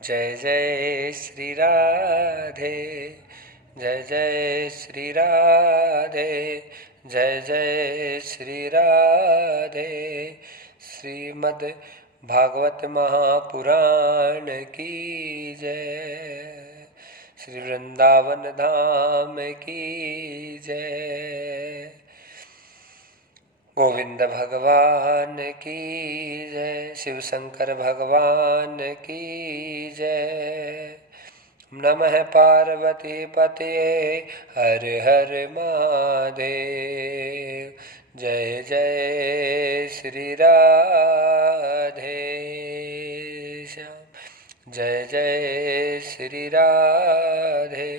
जय जय श्री राधे, जय जय श्री राधे, जय जय श्री राधे। श्रीमद् भागवत महापुराण की जय, श्री वृंदावन धाम की जय, गोविंद भगवान की जय, शिव शंकर भगवान की जय। नमः पार्वती पतये हर हर महादेव। जय जय श्री राधे श्याम, जय जय श्री राधे,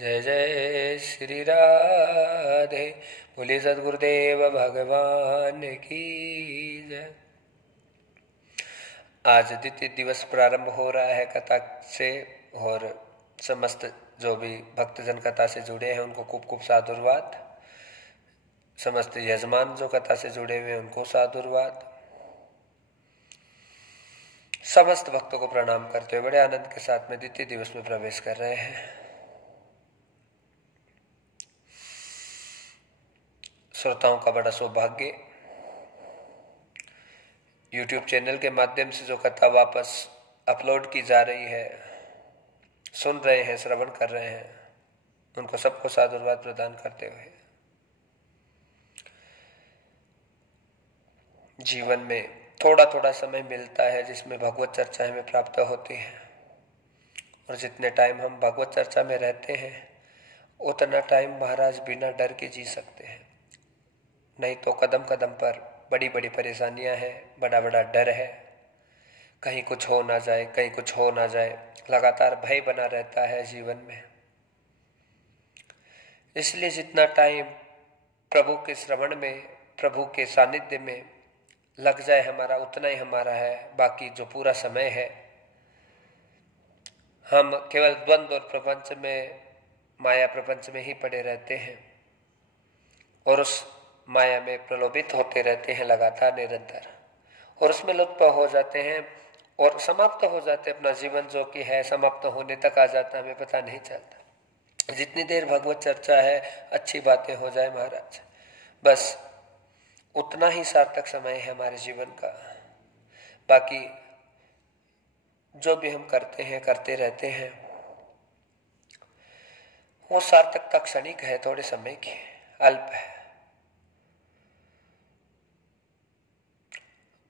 जय जय श्री राधे। बोले सद्गुरुदेव भगवान की जय। आज द्वितीय दिवस प्रारंभ हो रहा है कथा से, और समस्त जो भी भक्तजन कथा से जुड़े हैं उनको खूब खूब साधुवाद। समस्त यजमान जो कथा से जुड़े हुए हैं उनको साधुवाद। समस्त भक्तों को प्रणाम करते हुए बड़े आनंद के साथ में द्वितीय दिवस में प्रवेश कर रहे हैं। श्रोताओं का बड़ा सौभाग्य, YouTube चैनल के माध्यम से जो कथा वापस अपलोड की जा रही है, सुन रहे हैं, श्रवण कर रहे हैं, उनको सबको साधुवाद प्रदान करते हुए जीवन में थोड़ा थोड़ा समय मिलता है जिसमें भगवत चर्चा हमें प्राप्त होती है, और जितने टाइम हम भगवत चर्चा में रहते हैं उतना टाइम महाराज बिना डर के जी सकते हैं। नहीं तो कदम कदम पर बड़ी बड़ी परेशानियां हैं, बड़ा बड़ा डर है, कहीं कुछ हो ना जाए, कहीं कुछ हो ना जाए, लगातार भय बना रहता है जीवन में। इसलिए जितना टाइम प्रभु के श्रवण में, प्रभु के सानिध्य में लग जाए हमारा, उतना ही हमारा है। बाकी जो पूरा समय है हम केवल द्वंद्व और प्रपंच में, माया प्रपंच में ही पड़े रहते हैं, और उस माया में प्रलोभित होते रहते हैं लगातार निरंतर, और उसमें लुप्त हो जाते हैं और समाप्त हो जाते हैं। अपना जीवन जो कि है समाप्त होने तक आ जाता है, हमें पता नहीं चलता। जितनी देर भगवत चर्चा है, अच्छी बातें हो जाए महाराज, बस उतना ही सार्थक समय है हमारे जीवन का। बाकी जो भी हम करते हैं, करते रहते हैं, वो सार्थकता क्षणिक है, थोड़े समय की, अल्प है।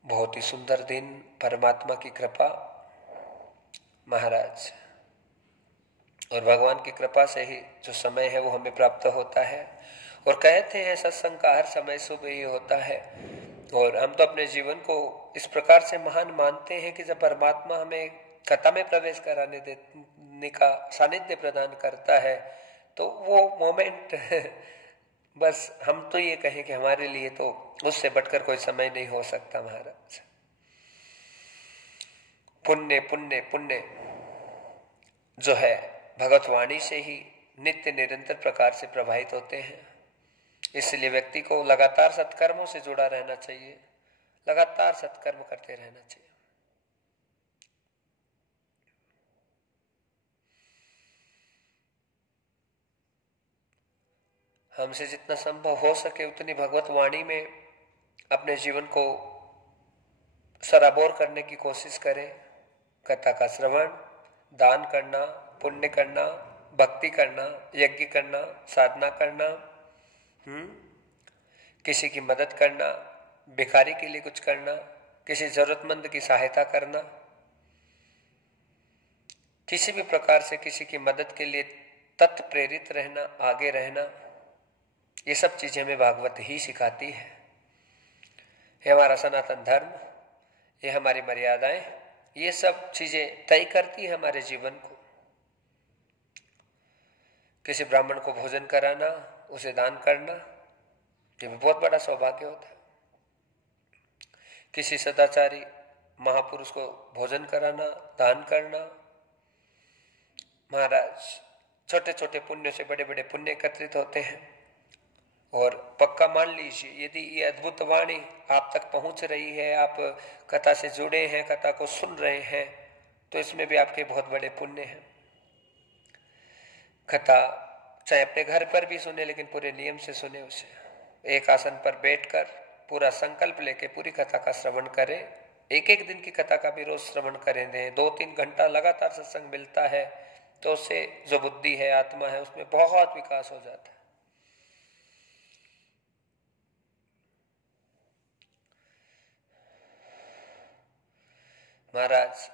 बहुत ही सुंदर दिन, परमात्मा की कृपा महाराज, और भगवान की कृपा से ही जो समय है वो हमें प्राप्त होता है। और कहते हैं सत्संग का हर समय शुभ ही होता है, और हम तो अपने जीवन को इस प्रकार से महान मानते हैं कि जब परमात्मा हमें कथा में प्रवेश कराने देने का सानिध्य प्रदान करता है तो वो मोमेंट बस हम तो ये कहें कि हमारे लिए तो उससे बढ़कर कोई समय नहीं हो सकता महाराज। पुण्य पुण्य पुण्य जो है भगवत वाणी से ही नित्य निरंतर प्रकार से प्रभावित होते हैं। इसलिए व्यक्ति को लगातार सत्कर्मों से जुड़ा रहना चाहिए, लगातार सत्कर्म करते रहना चाहिए। हमसे जितना संभव हो सके उतनी भगवत वाणी में अपने जीवन को सराबोर करने की कोशिश करें। कथा का श्रवण, दान करना, पुण्य करना, भक्ति करना, यज्ञ करना, साधना करना, किसी की मदद करना, भिखारी के लिए कुछ करना, किसी जरूरतमंद की सहायता करना, किसी भी प्रकार से किसी की मदद के लिए तत्प्रेरित रहना, आगे रहना, ये सब चीजें हमें भागवत ही सिखाती है। ये हमारा सनातन धर्म, ये हमारी मर्यादाएं, ये सब चीजें तय करती है हमारे जीवन को। किसी ब्राह्मण को भोजन कराना, उसे दान करना, ये भी बहुत बड़ा सौभाग्य होता है। किसी सदाचारी महापुरुष को भोजन कराना, दान करना, महाराज छोटे छोटे पुण्य से बड़े बड़े पुण्य एकत्रित होते हैं। और पक्का मान लीजिए, यदि ये अद्भुत वाणी आप तक पहुंच रही है, आप कथा से जुड़े हैं, कथा को सुन रहे हैं, तो इसमें भी आपके बहुत बड़े पुण्य हैं। कथा चाहे अपने घर पर भी सुने, लेकिन पूरे नियम से सुने उसे। एक आसन पर बैठकर पूरा संकल्प लेके पूरी कथा का श्रवण करें। एक एक दिन की कथा का भी रोज श्रवण करें दें। 2-3 घंटा लगातार सत्संग मिलता है तो उससे जो बुद्धि है, आत्मा है, उसमें बहुत विकास हो जाता है। महाराज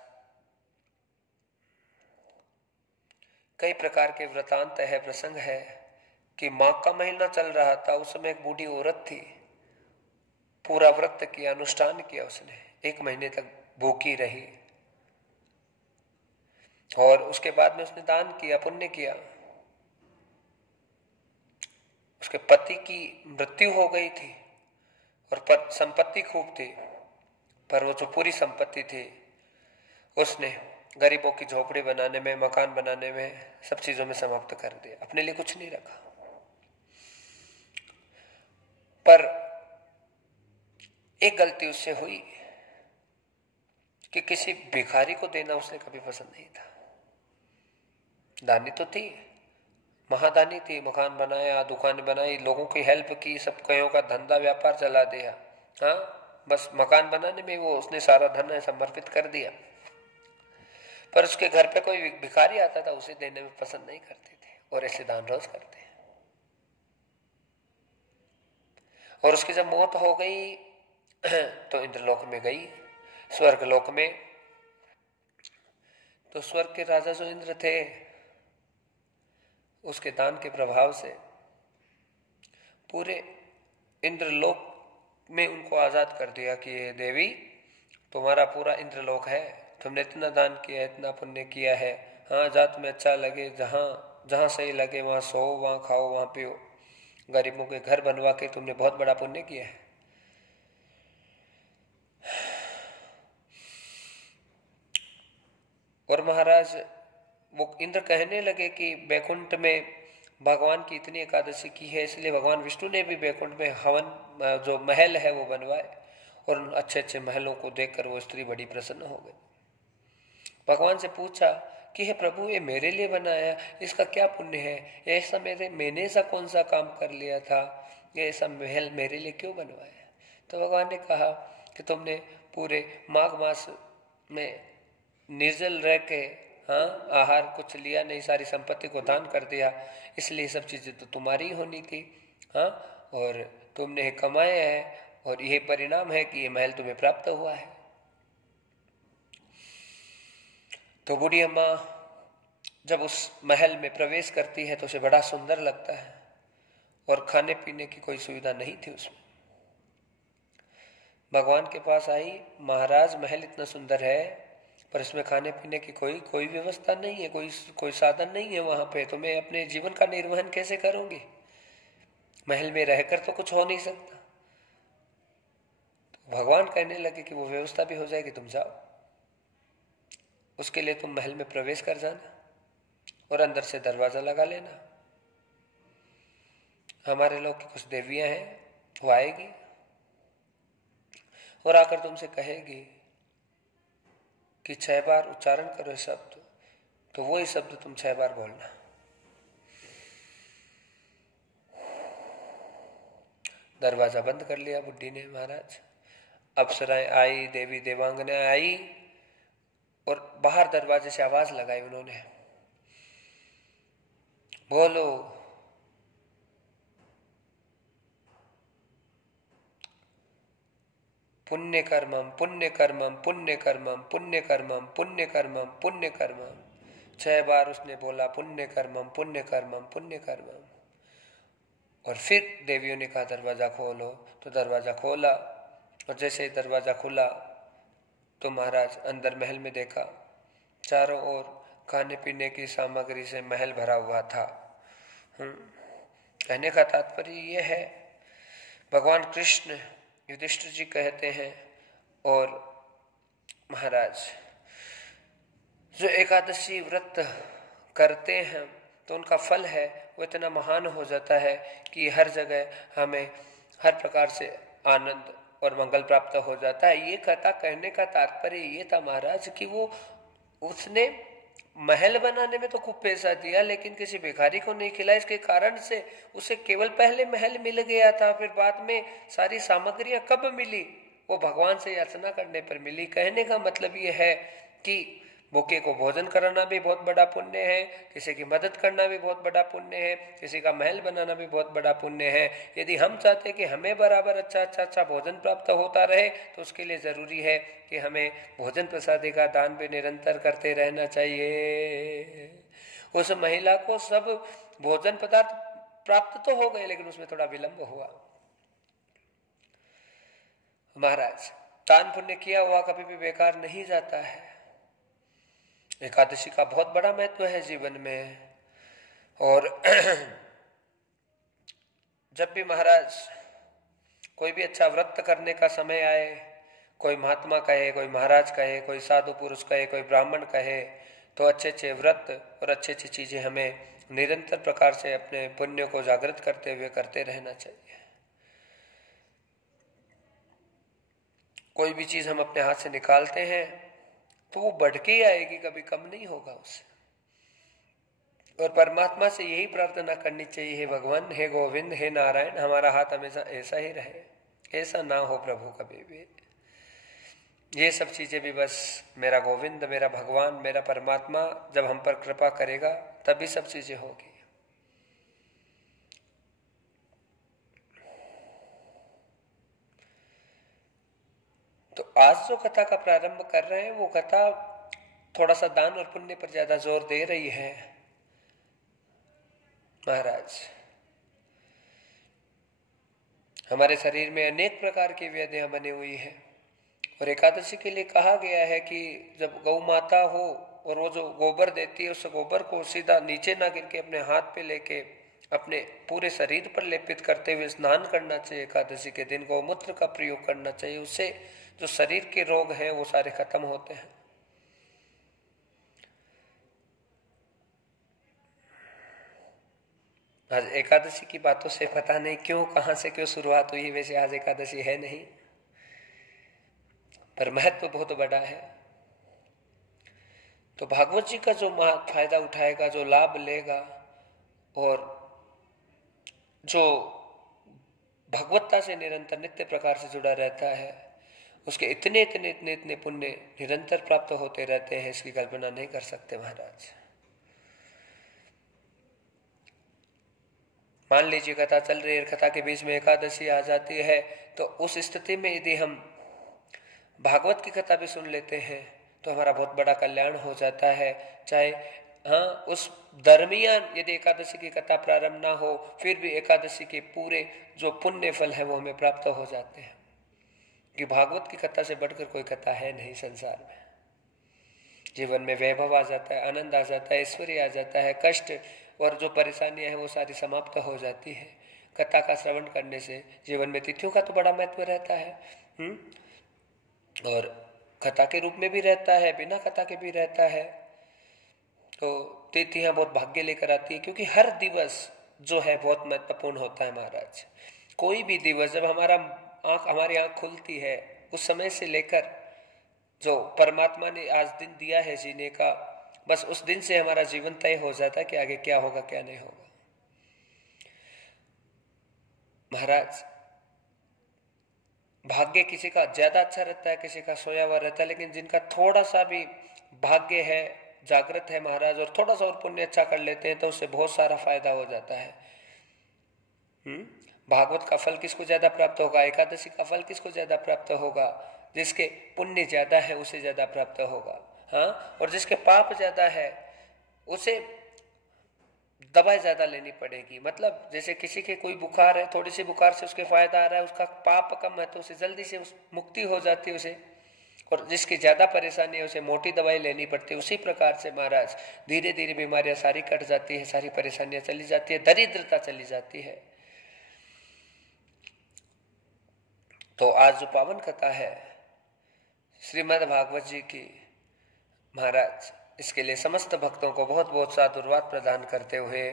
कई प्रकार के वृतांत है, प्रसंग है कि माघ का महीना चल रहा था, उस समय एक बूढ़ी औरत थी, पूरा व्रत किया, अनुष्ठान किया उसने, 1 महीने तक भूखी रही और उसके बाद में उसने दान किया, पुण्य किया। उसके पति की मृत्यु हो गई थी और संपत्ति खूब थी, पर वो जो पूरी संपत्ति थी उसने गरीबों की झोपड़ी बनाने में, मकान बनाने में, सब चीजों में समाप्त कर दिया, अपने लिए कुछ नहीं रखा। पर एक गलती उससे हुई कि किसी भिखारी को देना उसने कभी पसंद नहीं था। दानी तो थी, महादानी थी, मकान बनाया, दुकान बनाई, लोगों की हेल्प की, सब कईयों का धंधा व्यापार चला दिया। हाँ, बस मकान बनाने में वो उसने सारा धन समर्पित कर दिया। पर उसके घर पे कोई भिखारी आता था, उसे देने में पसंद नहीं करते थे और ऐसे दान रोज करते हैं। और उसकी जब मौत हो गई तो इंद्रलोक में गई, स्वर्गलोक में। तो स्वर्ग के राजा जो इंद्र थे, उसके दान के प्रभाव से पूरे इंद्रलोक में उनको आजाद कर दिया कि ये देवी तुम्हारा पूरा इंद्रलोक है, तुमने इतना दान किया, इतना पुण्य किया है। हाँ, जहाँ तुम्हें अच्छा लगे, जहाँ जहाँ सही लगे वहाँ सो, वहाँ खाओ, वहाँ पियो, गरीबों के घर बनवा के तुमने बहुत बड़ा पुण्य किया है। और महाराज वो इंद्र कहने लगे कि बैकुंठ में भगवान की इतनी एकादशी की है, इसलिए भगवान विष्णु ने भी बैकुंठ में हवन जो महल है वो बनवाए। और उन अच्छे अच्छे महलों को देखकर वो स्त्री बड़ी प्रसन्न हो गई। भगवान से पूछा कि हे प्रभु, ये मेरे लिए बनाया, इसका क्या पुण्य है? ऐसा मैंने ऐसा कौन सा काम कर लिया था, ये ऐसा महल मेरे लिए क्यों बनवाया? तो भगवान ने कहा कि तुमने पूरे माघ मास में निर्जल रह के, हाँ, आहार कुछ लिया नहीं, सारी संपत्ति को दान कर दिया, इसलिए सब चीजें तो तुम्हारी होनी थी। हाँ, और तुमने कमाए हैं और यही परिणाम है कि ये महल तुम्हें प्राप्त हुआ है। तो बूढ़ी अम्मा जब उस महल में प्रवेश करती है तो उसे बड़ा सुंदर लगता है और खाने पीने की कोई सुविधा नहीं थी उसमें। भगवान के पास आई, महाराज महल इतना सुंदर है पर इसमें खाने पीने की कोई व्यवस्था नहीं है, कोई साधन नहीं है वहां पे, तो मैं अपने जीवन का निर्वहन कैसे करूंगी? महल में रहकर तो कुछ हो नहीं सकता। तो भगवान कहने लगे कि वो व्यवस्था भी हो जाएगी, तुम जाओ, उसके लिए तुम महल में प्रवेश कर जाना और अंदर से दरवाजा लगा लेना। हमारे लोग की कुछ देवियां हैं, वो आएगी और आकर तुमसे कहेगी कि 6 बार उच्चारण करो शब्द, तो वही शब्द तुम 6 बार बोलना। दरवाजा बंद कर लिया बुढ़ी ने महाराज। अप्सराएं आई, देवी देवांगना आई और बाहर दरवाजे से आवाज लगाई उन्होंने, बोलो पुण्य कर्मम पुण्य कर्मम पुण्य कर्मम पुण्य कर्मम पुण्य कर्मम पुण्य कर्मम। 6 बार उसने बोला पुण्य कर्मम पुण्य कर्मम पुण्य कर्मम। और फिर देवियों ने कहा दरवाजा खोलो, तो दरवाजा खोला और जैसे ही दरवाजा खुला तो महाराज अंदर महल में देखा, चारों ओर खाने पीने की सामग्री से महल भरा हुआ था। कहने का तात्पर्य यह है, भगवान कृष्ण युधिष्ठिर जी कहते हैं, और महाराज जो एकादशी व्रत करते हैं तो उनका फल है वो इतना महान हो जाता है कि हर जगह हमें हर प्रकार से आनंद और मंगल प्राप्त हो जाता है। ये कथा कहने का तात्पर्य ये था महाराज कि वो उसने महल बनाने में तो खूब पैसा दिया, लेकिन किसी भिखारी को नहीं खिलाया। इसके कारण से उसे केवल पहले महल मिल गया था, फिर बाद में सारी सामग्रियां कब मिली? वो भगवान से याचना करने पर मिली। कहने का मतलब ये है कि भूखे को भोजन कराना भी बहुत बड़ा पुण्य है, किसी की मदद करना भी बहुत बड़ा पुण्य है, किसी का महल बनाना भी बहुत बड़ा पुण्य है। यदि हम चाहते हैं कि हमें बराबर अच्छा भोजन प्राप्त होता रहे, तो उसके लिए जरूरी है कि हमें भोजन प्रसादी का दान भी निरंतर करते रहना चाहिए। उस महिला को सब भोजन पदार्थ प्राप्त तो हो गए, लेकिन उसमें थोड़ा विलंब हुआ। महाराज, दान पुण्य किया हुआ कभी भी बेकार नहीं जाता है। एकादशी का बहुत बड़ा महत्व है जीवन में। और जब भी महाराज कोई भी अच्छा व्रत करने का समय आए, कोई महात्मा कहे, कोई महाराज कहे, कोई साधु पुरुष कहे, कोई ब्राह्मण कहे, तो अच्छे व्रत और अच्छी चीजें हमें निरंतर प्रकार से अपने पुण्य को जागृत करते हुए करते रहना चाहिए। कोई भी चीज हम अपने हाथ से निकालते हैं तो वो बढ़ के ही आएगी, कभी कम नहीं होगा उससे। और परमात्मा से यही प्रार्थना करनी चाहिए, हे भगवान, हे गोविंद, हे नारायण, हमारा हाथ हमेशा ऐसा ही रहे, ऐसा ना हो प्रभु कभी भी। ये सब चीजें भी बस मेरा गोविंद, मेरा भगवान, मेरा परमात्मा जब हम पर कृपा करेगा तभी सब चीजें होगी। तो आज जो कथा का प्रारंभ कर रहे हैं, वो कथा थोड़ा सा दान और पुण्य पर ज्यादा जोर दे रही है। महाराज, हमारे शरीर में अनेक प्रकार की व्याधियां बनी हुई है, और एकादशी के लिए कहा गया है कि जब गौ माता हो और वो जो गोबर देती है, उस गोबर को सीधा नीचे ना गिर के अपने हाथ पे लेके अपने पूरे शरीर पर लेपित करते हुए स्नान करना चाहिए। एकादशी के दिन गौमूत्र का प्रयोग करना चाहिए, उससे जो शरीर के रोग हैं वो सारे खत्म होते हैं। आज एकादशी की बातों से पता नहीं क्यों, कहां से क्यों शुरुआत हुई। वैसे आज एकादशी है नहीं, पर महत्व बहुत बड़ा है। तो भागवत जी का जो फायदा उठाएगा, जो लाभ लेगा, और जो भगवत्ता से निरंतर नित्य प्रकार से जुड़ा रहता है, उसके इतने पुण्य निरंतर प्राप्त होते रहते हैं, इसकी कल्पना नहीं कर सकते महाराज। मान लीजिए कथा चल रही है, कथा के बीच में एकादशी आ जाती है, तो उस स्थिति में यदि हम भागवत की कथा भी सुन लेते हैं तो हमारा बहुत बड़ा कल्याण हो जाता है। चाहे उस दरमियान यदि एकादशी की कथा प्रारंभ ना हो, फिर भी एकादशी के पूरे जो पुण्य फल है वो हमें प्राप्त हो जाते हैं, कि भागवत की कथा से बढ़कर कोई कथा है नहीं संसार में। जीवन में वैभव आ जाता है, आनंद आ जाता है, ऐश्वर्य आ जाता है, कष्ट और जो परेशानियां हैं वो सारी समाप्त हो जाती है कथा का श्रवण करने से। जीवन में तिथियों का तो बड़ा महत्व रहता है, और कथा के रूप में भी रहता है, बिना कथा के भी रहता है। तो तिथियां बहुत भाग्य लेकर आती है, क्योंकि हर दिवस जो है बहुत महत्वपूर्ण होता है महाराज। कोई भी दिवस जब हमारी आंख खुलती है, उस समय से लेकर जो परमात्मा ने आज दिन दिया है जीने का, बस उस दिन से हमारा जीवन तय हो जाता है कि आगे क्या होगा क्या नहीं होगा। महाराज, भाग्य किसी का ज्यादा अच्छा रहता है, किसी का सोया हुआ रहता है, लेकिन जिनका थोड़ा सा भी भाग्य है, जागृत है महाराज, और थोड़ा सा और पुण्य अच्छा कर लेते हैं, तो उससे बहुत सारा फायदा हो जाता है। भागवत का फल किसको ज्यादा प्राप्त होगा? एकादशी का फल किसको ज्यादा प्राप्त होगा? जिसके पुण्य ज्यादा है उसे ज्यादा प्राप्त होगा। और जिसके पाप ज्यादा है उसे दवाई ज्यादा लेनी पड़ेगी। मतलब जैसे किसी के कोई बुखार है, थोड़ी सी बुखार से उसके फायदा आ रहा है, उसका पाप कम है तो उसे जल्दी से मुक्ति हो जाती है उसे, और जिसकी ज्यादा परेशानी है उसे मोटी दवाई लेनी पड़ती है। उसी प्रकार से महाराज धीरे धीरे बीमारियां सारी कट जाती है, सारी परेशानियां चली जाती है, दरिद्रता चली जाती है। तो आज जो पावन कथा है श्रीमद् भागवत जी की, महाराज इसके लिए समस्त भक्तों को बहुत बहुत साधुवाद प्रदान करते हुए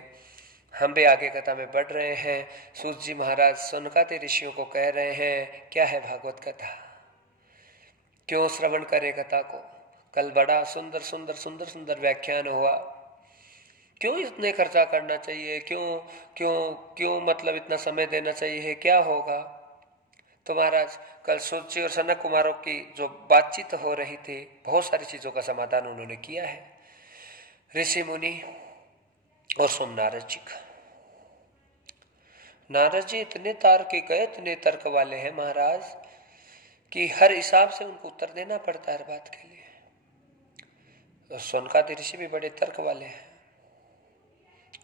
हम भी आगे कथा में बढ़ रहे हैं। सूत जी महाराज सनकादि ऋषियों को कह रहे हैं, क्या है भागवत कथा, क्यों श्रवण करें कथा को, कल बड़ा सुंदर सुंदर सुंदर सुंदर व्याख्यान हुआ। क्यों इतने खर्चा करना चाहिए, क्यों क्यों क्यों मतलब इतना समय देना चाहिए, क्या होगा। तो महाराज कल सूची और सनक कुमारों की जो बातचीत हो रही थी, बहुत सारी चीजों का समाधान उन्होंने किया है, ऋषि मुनि और स्वयं नारद जी का। नारद जी इतने तार्किक है, इतने तर्क वाले हैं महाराज, कि हर हिसाब से उनको उत्तर देना पड़ता है हर बात के लिए। और सोनकादि ऋषि भी बड़े तर्क वाले हैं,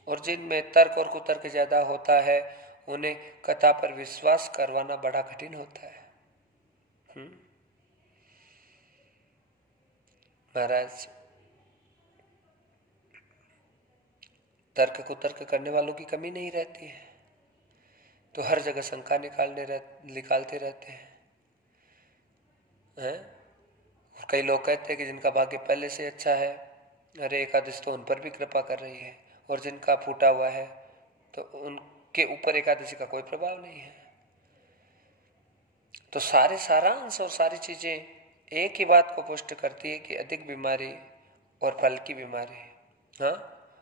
और जिनमें तर्क और कुतर्क ज्यादा होता है उन्हें कथा पर विश्वास करवाना बड़ा कठिन होता है। महाराज तर्क कुतर्क करने वालों की कमी नहीं रहती है, तो हर जगह शंका निकालते रहते हैं। और कई लोग कहते हैं कि जिनका भाग्य पहले से अच्छा है, अरे एकादशी तो उन पर भी कृपा कर रही है, और जिनका फूटा हुआ है तो उनके ऊपर एकादशी का कोई प्रभाव नहीं है। तो सारे सारांश और सारी चीजें एक ही बात को पुष्ट करती है कि अधिक बीमारी और फल की बीमारी,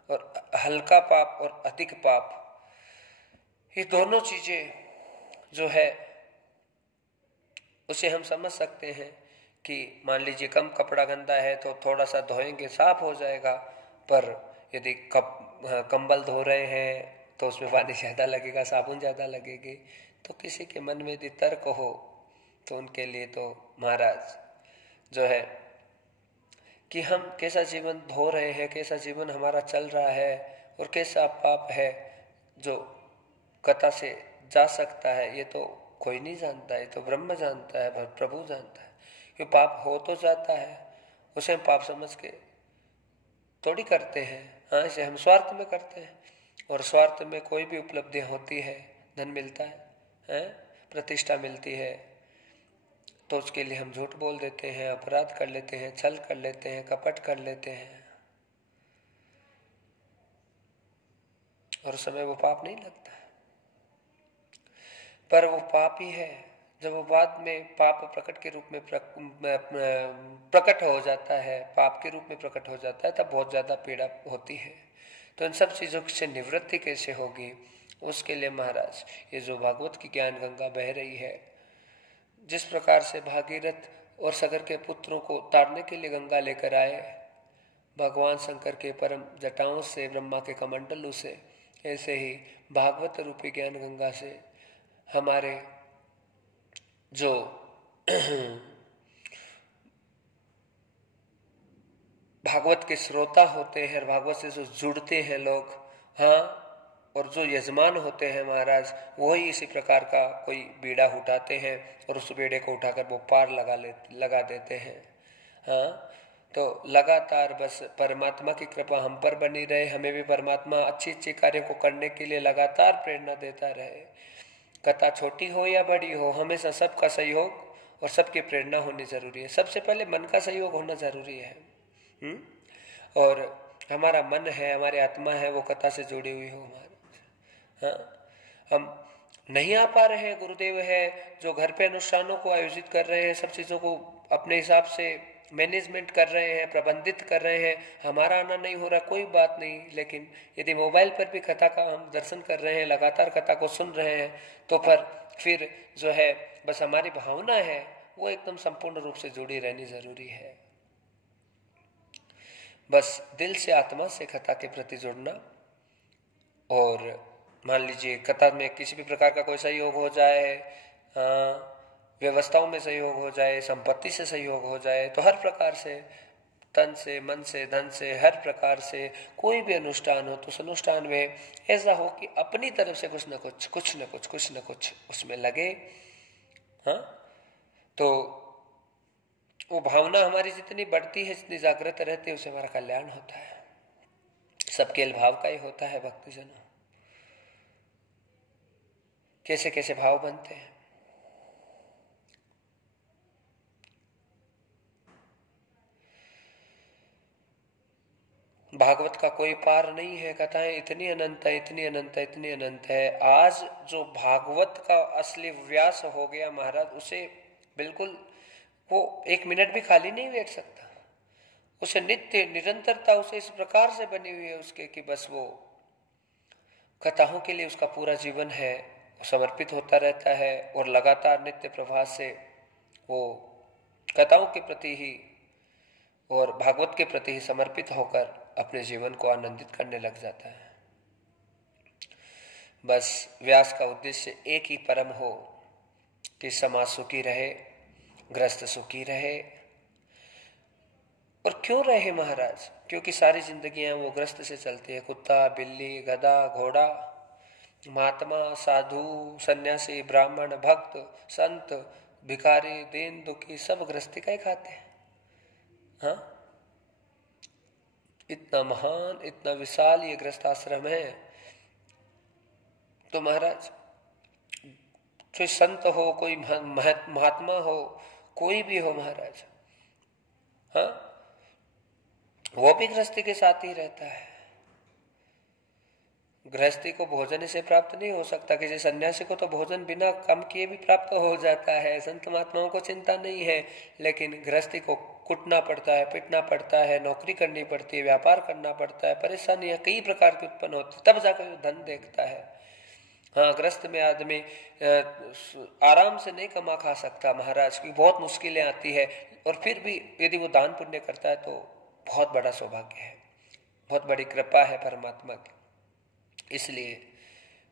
और हल्का पाप और अधिक पाप, ये दोनों चीजें जो है उसे हम समझ सकते हैं कि मान लीजिए कम कपड़ा गंदा है तो थोड़ा सा धोएंगे साफ हो जाएगा, पर यदि कंबल धो रहे हैं तो उसमें पानी ज्यादा लगेगा, साबुन ज्यादा लगेगी। तो किसी के मन में यदि तर्क हो तो उनके लिए तो महाराज जो है कि हम कैसा जीवन धो रहे हैं, कैसा जीवन हमारा चल रहा है, और कैसा पाप है जो कथा से जा सकता है, ये तो कोई नहीं जानता है, तो ब्रह्म जानता है, प्रभु जानता है। कि पाप हो तो जाता है, उसे हम पाप समझ के थोड़ी करते हैं। हाँ, इसे हम स्वार्थ में करते हैं, और स्वार्थ में कोई भी उपलब्धियां होती है, धन मिलता है, प्रतिष्ठा मिलती है, तो उसके लिए हम झूठ बोल देते हैं, अपराध कर लेते हैं, छल कर लेते हैं, कपट कर लेते हैं, और उस समय वो पाप नहीं लगता है। पर वो पाप ही है। जब वो बाद में पाप प्रकट के रूप में प्रकट हो जाता है, पाप के रूप में प्रकट हो जाता है, तब बहुत ज्यादा पीड़ा होती है। तो इन सब चीजों से निवृत्ति कैसे होगी, उसके लिए महाराज ये जो भागवत की ज्ञान गंगा बह रही है, जिस प्रकार से भागीरथ और सगर के पुत्रों को तारने के लिए गंगा लेकर आए भगवान शंकर के परम जटाओं से, ब्रह्मा के कमंडलों से, ऐसे ही भागवत रूपी ज्ञान गंगा से हमारे जो भागवत के श्रोता होते हैं, भागवत से जो जुड़ते हैं लोग, हाँ, और जो यजमान होते हैं महाराज, वही इसी प्रकार का कोई बीड़ा उठाते हैं और उस बीड़े को उठाकर वो पार लगा देते हैं। हाँ, तो लगातार बस परमात्मा की कृपा हम पर बनी रहे, हमें भी परमात्मा अच्छी अच्छी कार्य को करने के लिए लगातार प्रेरणा देता रहे। कथा छोटी हो या बड़ी हो, हमेशा सबका सहयोग और सबकी प्रेरणा होनी जरूरी है। सबसे पहले मन का सहयोग होना जरूरी है। और हमारा मन है, हमारी आत्मा है, वो कथा से जुड़ी हुई हो हमारे। हाँ, हम नहीं आ पा रहे हैं, गुरुदेव है जो घर पे अनुष्ठानों को आयोजित कर रहे हैं, सब चीजों को अपने हिसाब से मैनेजमेंट कर रहे हैं, प्रबंधित कर रहे हैं, हमारा आना नहीं हो रहा, कोई बात नहीं। लेकिन यदि मोबाइल पर भी कथा का हम दर्शन कर रहे हैं, लगातार कथा को सुन रहे हैं, तो फिर जो है बस हमारी भावना है वो एकदम संपूर्ण रूप से जुड़ी रहनी जरूरी है। बस दिल से आत्मा से कथा के प्रति जुड़ना, और मान लीजिए कथा में किसी भी प्रकार का कोई सहयोग हो जाए, व्यवस्थाओं में सहयोग हो जाए, संपत्ति से सहयोग हो जाए, तो हर प्रकार से, तन से, मन से, धन से, हर प्रकार से कोई भी अनुष्ठान हो तो उस अनुष्ठान में ऐसा हो कि अपनी तरफ से कुछ न कुछ उसमें लगे। हाँ, तो वो भावना हमारी जितनी बढ़ती है, जितनी जागृत रहती है, उससे हमारा कल्याण होता है। सबके भाव का ही होता है भक्तजनों। कैसे कैसे भाव बनते हैं। भागवत का कोई पार नहीं है, कथाएं इतनी अनंत है, इतनी अनंत है, इतनी अनंत है। आज जो भागवत का असली व्यास हो गया महाराज, उसे बिल्कुल वो 1 मिनट भी खाली नहीं बैठ सकता। उसे नित्य निरंतरता उसे इस प्रकार से बनी हुई है उसके कि बस वो कथाओं के लिए उसका पूरा जीवन है समर्पित होता रहता है और लगातार नित्य प्रवाह से वो कथाओं के प्रति ही और भागवत के प्रति ही समर्पित होकर अपने जीवन को आनंदित करने लग जाता है। बस व्यास का उद्देश्य एक ही परम हो कि समाज सुखी रहे, गृहस्थ सुखी रहे। और क्यों रहे महाराज? क्योंकि सारी जिंदगियां वो गृहस्थ से चलती है। कुत्ता, बिल्ली, गधा, घोड़ा, महात्मा, साधु, सन्यासी, ब्राह्मण, भक्त, संत, भिखारी, दीन दुखी सब गृहस्थी का ही खाते हैं। हाँ, इतना महान, इतना विशाल ये गृहस्थ आश्रम है। तो महाराज कोई संत हो, कोई महात्मा हो, कोई भी हो महाराज, हाँ, वो भी गृहस्थी के साथ ही रहता है। गृहस्थी को भोजन से प्राप्त नहीं हो सकता। किसी सन्यासी को तो भोजन बिना कम किए भी प्राप्त हो जाता है। संत महात्माओं को चिंता नहीं है, लेकिन गृहस्थी को कुटना पड़ता है, पिटना पड़ता है, नौकरी करनी पड़ती है, व्यापार करना पड़ता है, परेशानियां कई प्रकार की उत्पन्न होती है, तब जाकर वो धन देखता है। हाँ, गृहस्थ में आदमी आराम से नहीं कमा खा सकता महाराज की, बहुत मुश्किलें आती है। और फिर भी यदि वो दान पुण्य करता है तो बहुत बड़ा सौभाग्य है, बहुत बड़ी कृपा है परमात्मा की। इसलिए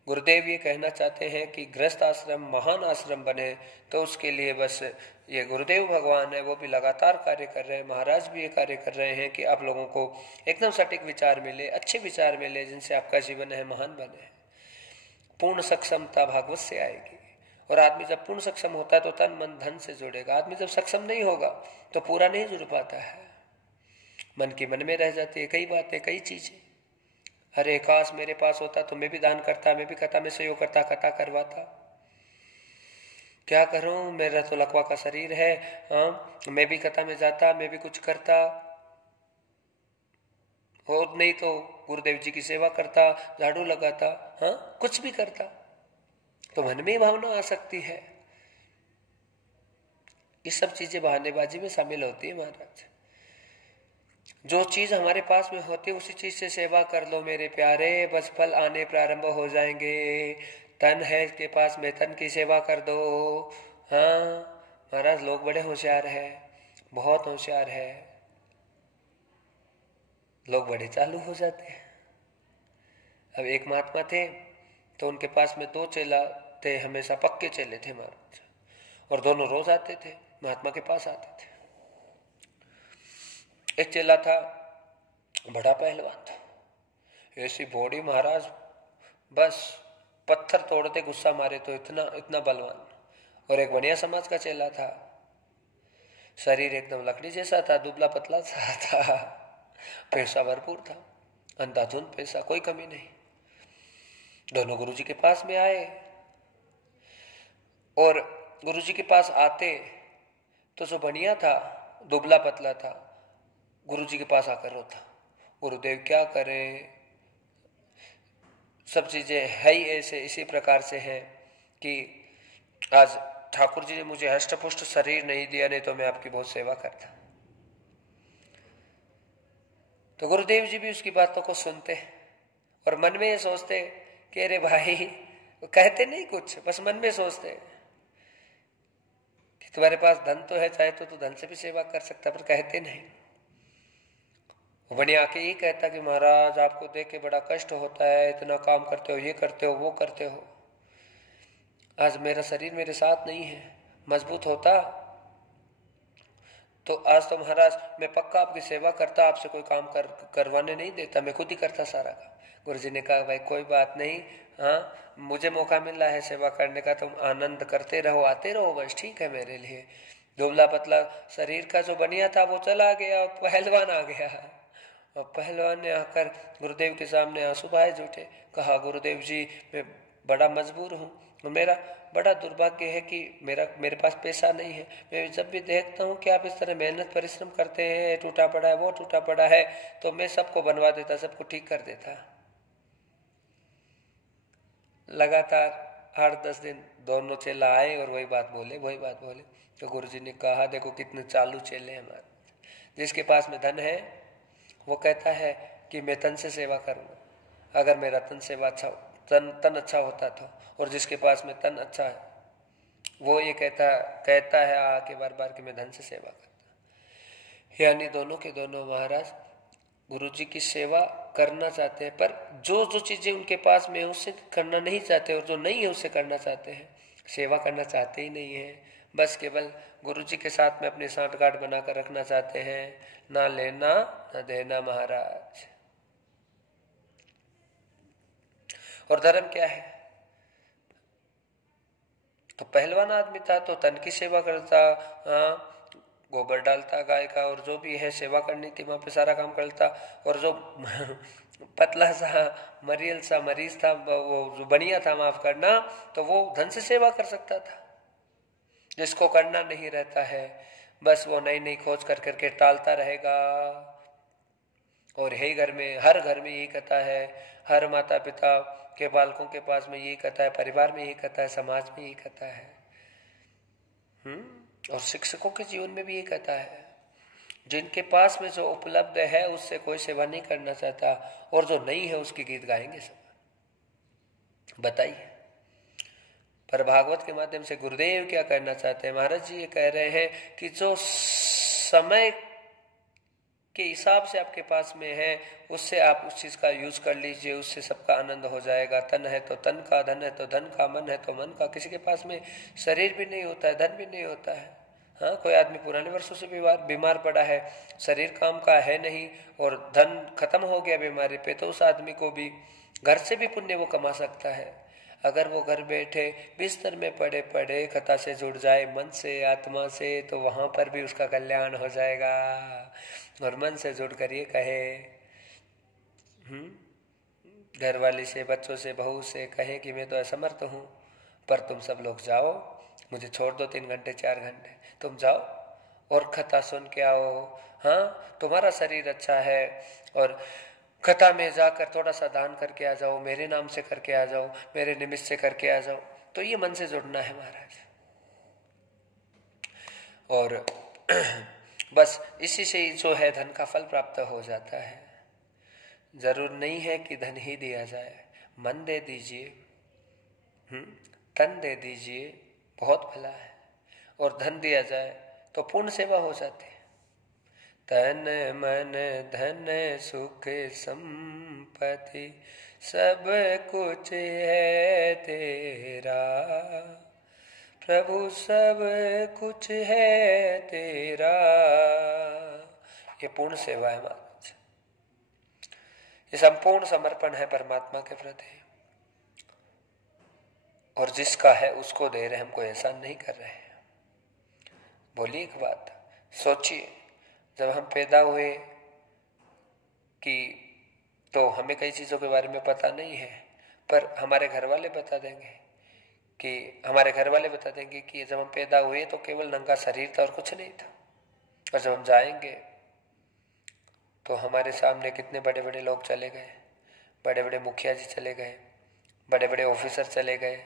गुरुदेव ये कहना चाहते हैं कि गृहस्थ आश्रम महान आश्रम बने, तो उसके लिए बस ये गुरुदेव भगवान है वो भी लगातार कार्य कर रहे हैं, महाराज भी ये कार्य कर रहे हैं कि आप लोगों को एकदम सटीक विचार मिले, अच्छे विचार मिले, जिनसे आपका जीवन है महान बने। पूर्ण सक्षमता भागवत से आएगी। और आदमी जब पूर्ण सक्षम होता है तो तन मन धन से जुड़ेगा। आदमी जब सक्षम नहीं होगा तो पूरा नहीं जुड़ पाता है, मन की मन में रह जाती है कई बातें, कई चीजें। अरे काश मेरे पास होता तो मैं भी दान करता, मैं भी कथा में सहयोग करता, कथा करवाता। क्या करूं, मेरा तो लकवा का शरीर है, मैं भी कथा में जाता, मैं भी कुछ करता, और नहीं तो गुरुदेव जी की सेवा करता, झाड़ू लगाता, हाँ कुछ भी करता। तो मन में ही भावना आ सकती है। ये सब चीजें बहानेबाजी में शामिल होती है महाराज। जो चीज हमारे पास में होती है उसी चीज से सेवा कर लो मेरे प्यारे, बस फल आने प्रारंभ हो जाएंगे। तन है के पास में तन की सेवा कर दो। हाँ महाराज, लोग बड़े होशियार है, बहुत होशियार है, लोग बड़े चालू हो जाते हैं। अब एक महात्मा थे तो उनके पास में 2 चेला थे, हमेशा पक्के चेले थे महाराज, और दोनों रोज आते थे महात्मा के पास आते थे। एक चेला था बड़ा पहलवान था, ऐसी बॉडी महाराज, बस पत्थर तोड़ते गुस्सा मारे तो इतना इतना बलवान। और एक बढ़िया समाज का चेला था, शरीर एकदम लकड़ी जैसा था, दुबला पतला सा था, पैसा भरपूर था, अंधाधुंध पैसा, कोई कमी नहीं। दोनों गुरुजी के पास में आए, और गुरुजी के पास आते तो जो बढ़िया था, दुबला पतला था, गुरुजी के पास आकर रोता, गुरुदेव क्या करें, सब चीजें है ही ऐसे इसी प्रकार से हैं कि आज ठाकुर जी ने मुझे हष्टपुष्ट शरीर नहीं दिया, नहीं तो मैं आपकी बहुत सेवा करता। तो गुरुदेव जी भी उसकी बातों को सुनते और मन में ये सोचते कि अरे भाई, कहते नहीं कुछ, बस मन में सोचते कि तुम्हारे पास धन तो है, चाहे तो तू धन से भी सेवा कर सकता, पर कहते नहीं। बढ़िया आके ये कहता कि महाराज आपको देख के बड़ा कष्ट होता है, इतना काम करते हो, ये करते हो, वो करते हो, आज मेरा शरीर मेरे साथ नहीं है, मजबूत होता तो आज तो महाराज मैं पक्का आपकी सेवा करता, आपसे कोई काम करवाने नहीं देता, मैं खुद ही करता सारा काम। गुरुजी ने कहा भाई कोई बात नहीं, हाँ मुझे मौका मिल रहा है सेवा करने का, तुम आनंद करते रहो, आते रहो, बस ठीक है मेरे लिए। दुबला पतला शरीर का जो बढ़िया था वो चला गया, पहलवान आ गया। और पहलवान ने आकर गुरुदेव के सामने आंसू बहाए जुटे, कहा गुरुदेव जी मैं बड़ा मजबूर हूँ, मेरा बड़ा दुर्भाग्य है कि मेरे पास पैसा नहीं है। मैं जब भी देखता हूँ कि आप इस तरह मेहनत परिश्रम करते हैं, टूटा पड़ा है, वो टूटा पड़ा है, तो मैं सबको बनवा देता, सबको ठीक कर देता। लगातार 8-10 दिन दोनों चेला आए और वही बात बोले। तो गुरुजी ने कहा देखो कितने चालू चेले हमारे, जिसके पास में धन है वो कहता है कि मैं तन से सेवा करूँगा, अगर मेरा तन तन अच्छा होता तो। और जिसके पास में तन अच्छा है वो ये कहता है आके बार बार कि मैं धन से सेवा करता। यानी दोनों के दोनों महाराज गुरु जी की सेवा करना चाहते हैं, पर जो जो चीजें उनके पास में है उससे करना नहीं चाहते, और जो नहीं है उससे करना चाहते हैं। सेवा करना चाहते ही नहीं है, बस केवल गुरु जी के साथ में अपनी सांठगांठ बनाकर रखना चाहते हैं, ना लेना ना देना महाराज। और धर्म क्या है? तो पहलवान आदमी था तो तन की सेवा करता, गोबर डालता गाय का, और जो भी है सेवा करनी थी वहां पे सारा काम करता। और जो पतला सा मरीज था, वो जो बनिया था माफ करना, तो वो धन से सेवा कर सकता था। जिसको करना नहीं रहता है बस वो नई नई खोज कर करके टालता रहेगा। और है घर में, हर घर में यही कथा है, हर माता पिता के बालकों के पास में यही कथा है, परिवार में यही कथा है, समाज में यही कथा है। और शिक्षकों के जीवन में भी यही कथा है। जिनके पास में जो उपलब्ध है उससे कोई सेवा नहीं करना चाहता, और जो नहीं है उसके गीत गाएंगे सब। बताइए, पर भागवत के माध्यम से गुरुदेव क्या कहना चाहते हैं? महाराज जी ये कह रहे हैं कि जो समय के हिसाब से आपके पास में है उससे आप उस चीज का यूज कर लीजिए, उससे सबका आनंद हो जाएगा। तन है तो तन का, धन है तो धन का, मन है तो मन का। किसी के पास में शरीर भी नहीं होता है, धन भी नहीं होता है। हाँ, कोई आदमी पुराने वर्षों से बीमार पड़ा है, शरीर काम का है नहीं और धन खत्म हो गया बीमारी पे, तो उस आदमी को भी घर से भी पुण्य वो कमा सकता है। अगर वो घर बैठे बिस्तर में पड़े पड़े कथा से जुड़ जाए मन से, आत्मा से, तो वहां पर भी उसका कल्याण हो जाएगा। और मन से जुड़ कर ये कहे, घर वाली से, बच्चों से, बहू से कहे कि मैं तो असमर्थ हूँ, पर तुम सब लोग जाओ, मुझे छोड़ दो 3 घंटे 4 घंटे, तुम जाओ और कथा सुन के आओ। हाँ, तुम्हारा शरीर अच्छा है, और कथा में जाकर थोड़ा सा दान करके आ जाओ, मेरे नाम से करके आ जाओ, मेरे निमित्त से करके आ जाओ। तो ये मन से जुड़ना है महाराज। और बस इसी से जो है धन का फल प्राप्त हो जाता है। जरूर नहीं है कि धन ही दिया जाए, मन दे दीजिए, तन दे दीजिए, बहुत भला है। और धन दिया जाए तो पूर्ण सेवा हो जाती है। तन मन धन सुख संपत्ति सब कुछ है तेरा, प्रभु सब कुछ है तेरा। ये पूर्ण सेवा है महाराज, ये संपूर्ण समर्पण है परमात्मा के प्रति। और जिसका है उसको दे रहे, हमको एहसान नहीं कर रहे हैं। बोलिए एक बात, सोचिए, जब हम पैदा हुए कि तो हमें कई चीज़ों के बारे में पता नहीं है, पर हमारे घर वाले बता देंगे कि जब हम पैदा हुए तो केवल नंगा शरीर था और कुछ नहीं था। और जब हम जाएंगे तो हमारे सामने कितने बड़े बड़े लोग चले गए, बड़े बड़े मुखिया जी चले गए, बड़े बड़े ऑफिसर चले गए,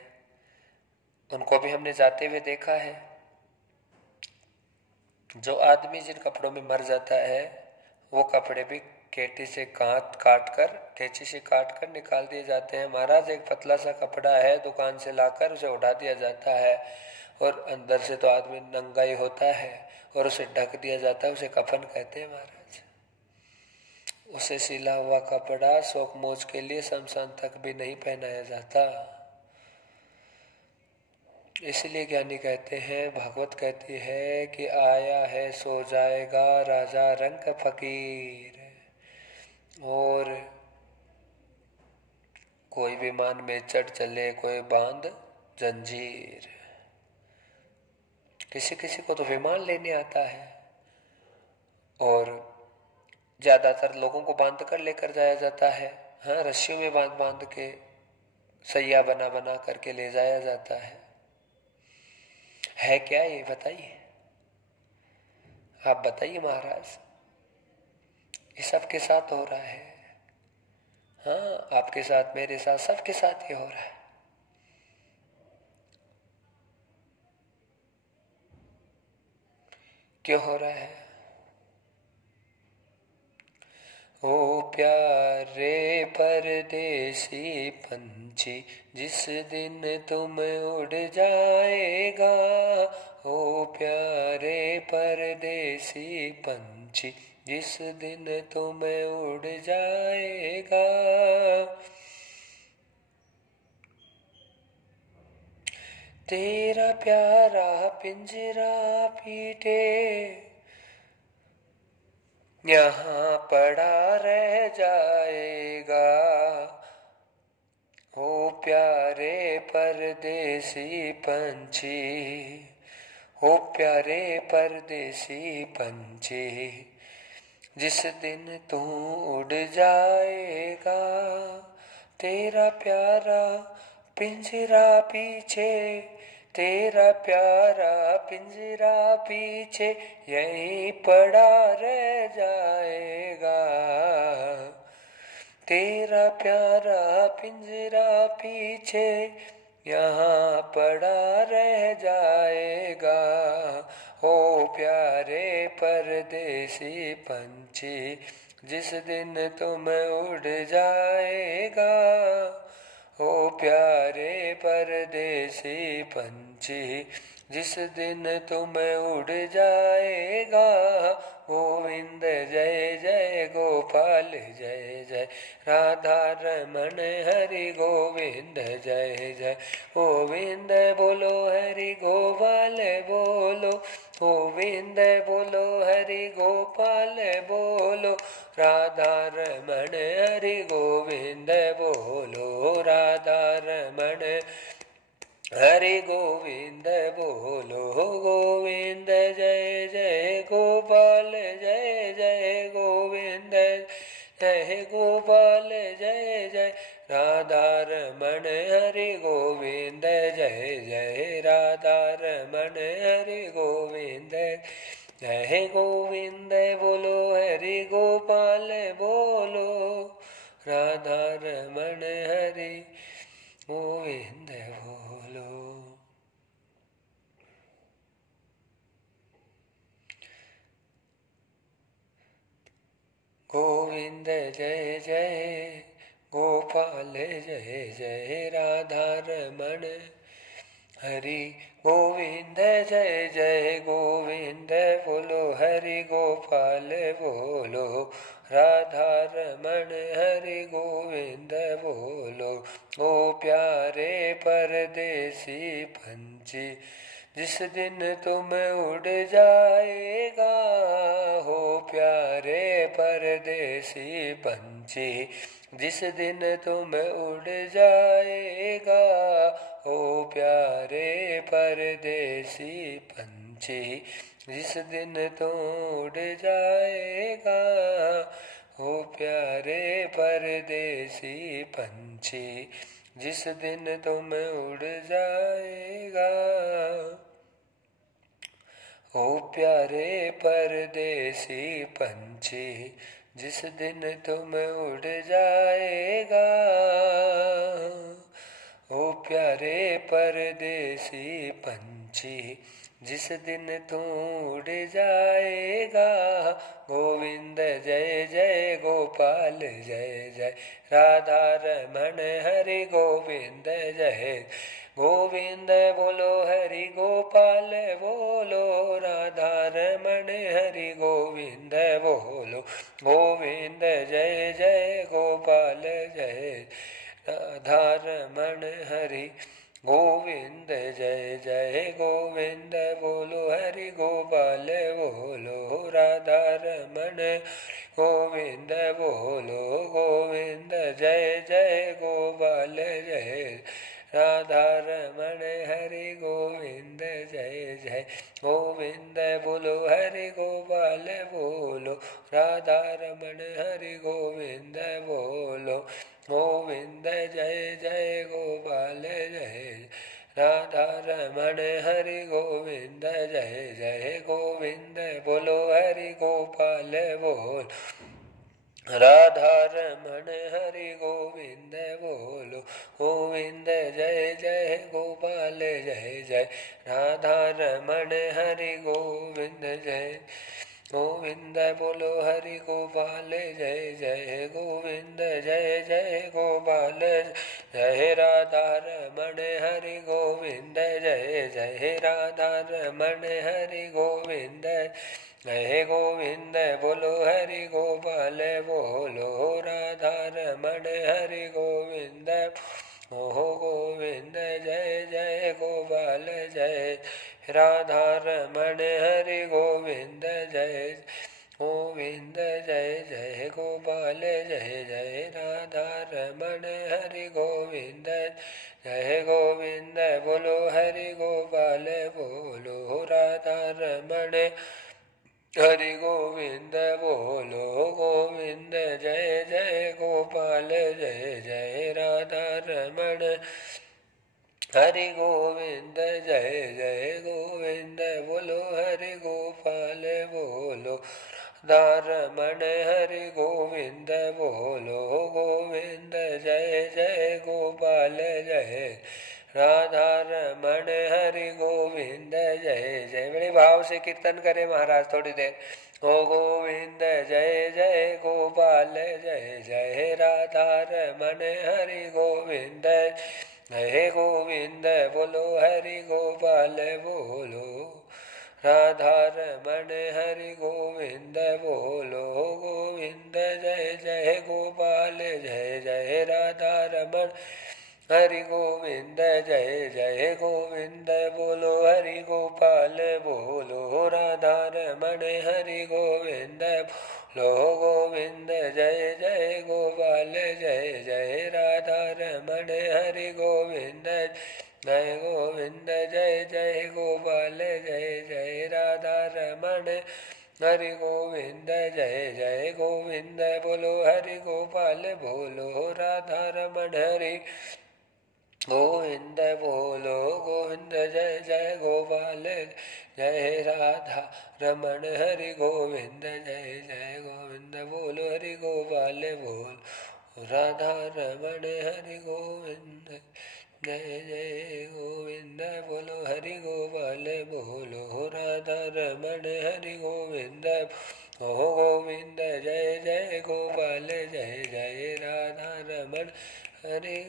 उनको भी हमने जाते हुए देखा है। जो आदमी जिन कपड़ों में मर जाता है वो कपड़े भी कैंची से काट कर निकाल दिए जाते हैं। महाराज, एक पतला सा कपड़ा है, दुकान से लाकर उसे उठा दिया जाता है, और अंदर से तो आदमी नंगा ही होता है, और उसे ढक दिया जाता है, उसे कफन कहते हैं महाराज। उसे सिला हुआ कपड़ा शोक मोज के लिए शमशान तक भी नहीं पहनाया जाता। इसलिए ज्ञानी कहते हैं, भागवत कहती है कि आया है सो जाएगा राजा रंग फकीर। और कोई विमान में चढ़ चले, कोई बांध जंजीर। किसी किसी को तो विमान लेने आता है, और ज्यादातर लोगों को बांध कर लेकर जाया जाता है। हाँ, रस्सियों में बांध बांध के सैया बना बना करके ले जाया जाता है क्या ये? बताइए, आप बताइए महाराज, ये सबके साथ हो रहा है। हाँ, आपके साथ, मेरे साथ, सबके साथ ये हो रहा है। क्यों हो रहा है? प्यारे परदेसी पंछी, जिस दिन तुम उड़ जाएगा। ओ प्यारे परदेसी पंछी, जिस दिन तुम उड़ जाएगा। तेरा प्यारा पिंजरा पीटे यहाँ पड़ा रह जाएगा। ओ प्यारे परदेसी पंछी, ओ प्यारे परदेसी पंछी, जिस दिन तू उड़ जाएगा। तेरा प्यारा पिंजरा पीछे, तेरा प्यारा पिंजरा पीछे, यहीं पड़ा रह जाएगा। तेरा प्यारा पिंजरा पीछे, यहाँ पड़ा रह जाएगा। ओ प्यारे परदेसी पंछी, जिस दिन तुम उड़ जाएगा। ओ प्यारे परदेसी पंछी, जिस दिन तुम उड़ जाएगा। गोविंद जय जय गोपाल जय जय, राधा रमण हरि गोविंद जय जय। गोविंद बोलो हरि गोपाल बोलो, गोविंद बोलो हरि गोपाल बोलो, राधा रमण हरि गोविंद बोलो, राधा रमण हरि गोविंद बोलो। गोविंद जय जय गोपाल जय जय, गोविंद जय गोपाल जय जय, राधा रमण हरि गोविंद जय जय, राधा रमण हरि गोविंद जय। गोविंद बोलो हरि गोपाल बोलो, राधा रमण हरि गोविंद बोलो। गोविंद जय जय गोपाल जय जय, राधा रमण हरि गोविंद जय जय। गोविंद बोलो हरि गोपाल बोलो, राधा रमण हरि गोविंद बोलो। ओ प्यारे परदेसी पंछी, जिस दिन तुम उड़ जाएगा। हो प्यारे परदेसी पंछी, जिस दिन तुम उड़ जाएगा। ओ प्यारे परदेसी पंछी, जिस दिन तुम उड़ जाएगा। ओ प्यारे परदेसी पंछी, जिस दिन तुम उड़ जाएगा। ओ प्यारे परदेसी पंछी, जिस दिन तुम उड़ जाएगा। ओ प्यारे परदेसी पंछी, जिस दिन तू उड़ जाएगा। गोविंद जय जय गोपाल जय जय, राधा रमण हरि गोविंद जय। गोविंद बोलो हरि गोपाल बोलो, राधा रमण हरि गोविंद बोलो। गोविंद जय जय गोपाल जय, राधा रमण हरि गोविंद जय जय। गोविंद बोलो हरि गोपाल बोलो, राधा रमण गोविंद बोलो। गोविंद जय जय गोपाल जय, राधा रमण हरि गोविंद जय जय। गोविंद बोलो हरि गोपाल बोलो, राधा रमण हरि गोविंद बोलो। गोविंद जय जय गोपाल जय, राधा रमण हरि गोविंद जय जय। गोविंद बोलो हरि गोपाल बोल, राधा रमण हरि गोविंद बोलो। गोविंद जय जय गोपाल जय जय, राधा रमण हरि गोविंद जय गोविंद बोलो हरि गोपाल जय जय गोविंद जय जय गोपाल जय राधा रमण हरि गोविंद जय जय राधा रमण हरि गोविंद जय गोविंद बोलो हरि गोपाल बोलो राधा रमण हरि गोविंद ओहो गोविंद जय जय गोपाल जय राधा रमण हरि गोविंद जय गोविंद जय जय गोपाल जय जय राधा रमण हरि गोविंद जय गोविंद बोलो हरि गोपाल बोलो राधा रमण हरि गोविंद बोलो गोविंद जय जय गोपाल जय जय राधा रमण हरि गोविंद जय जय गोविंद बोलो हरि गोपाल बोलो राधा रमण हरि गोविंद बोलो गोविंद जय जय गोपाल जय राधा रमण हरि गोविंद जय जय। बड़े भाव से कीर्तन करे महाराज थोड़ी देर। ओ गोविंद जय जय गोपाल जय जय राधा रमण हरि गोविंद जय गोविंद बोलो हरि गोपाल बोलो राधा रमण हरि गोविंद बोलो गोविंद जय जय गोपाल जय जय राधा रमण हरि गोविंद जय जय गोविंद बोलो हरि गोपाल बोलो राधा रमण हरि गोविंद बोलो गोविंद जय जय गोपाल जय जय राधा रमण हरि गोविंद जय गोविंद जय जय गोपाल जय जय राधा रमण हरि गोविंद जय जय गोविंद बोलो हरि गोपाल बोलो राधा रमण हरि गोविंद बोलो गोविंद जय जय गोपाल जय राधा रमण हरि गोविंद जय जय गोविंद बोलो हरि गोपाल बोल राधा रमण हरि गोविंद जय जय गोविंद बोलो हरि गोपाल बोलो राधा रमण हरि गोविंद ओ गोविंद जय जय गोपाल जय जय राधा रमण हरि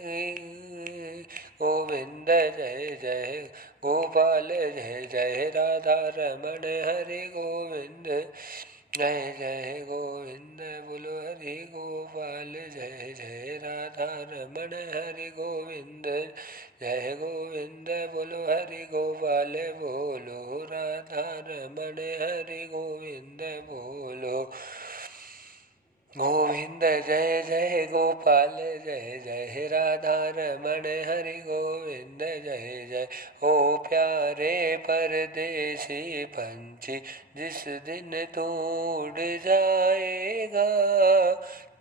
गोविंद जय जय गोपाल जय जय राधा रमण हरि गोविंद जय जय गोविंद बोलो हरि गोपाल जय जय राधा रमण हरि गोविंद जय गोविंद बोलो हरि गोपाल बोलो राधा रमण हरि गोविंद बोलो गोविंद जय जय गोपाल जय जय राधा रमण हरि गोविंद जय जय। ओ प्यारे परदेसी पंछी जिस दिन तू उड़ जाएगा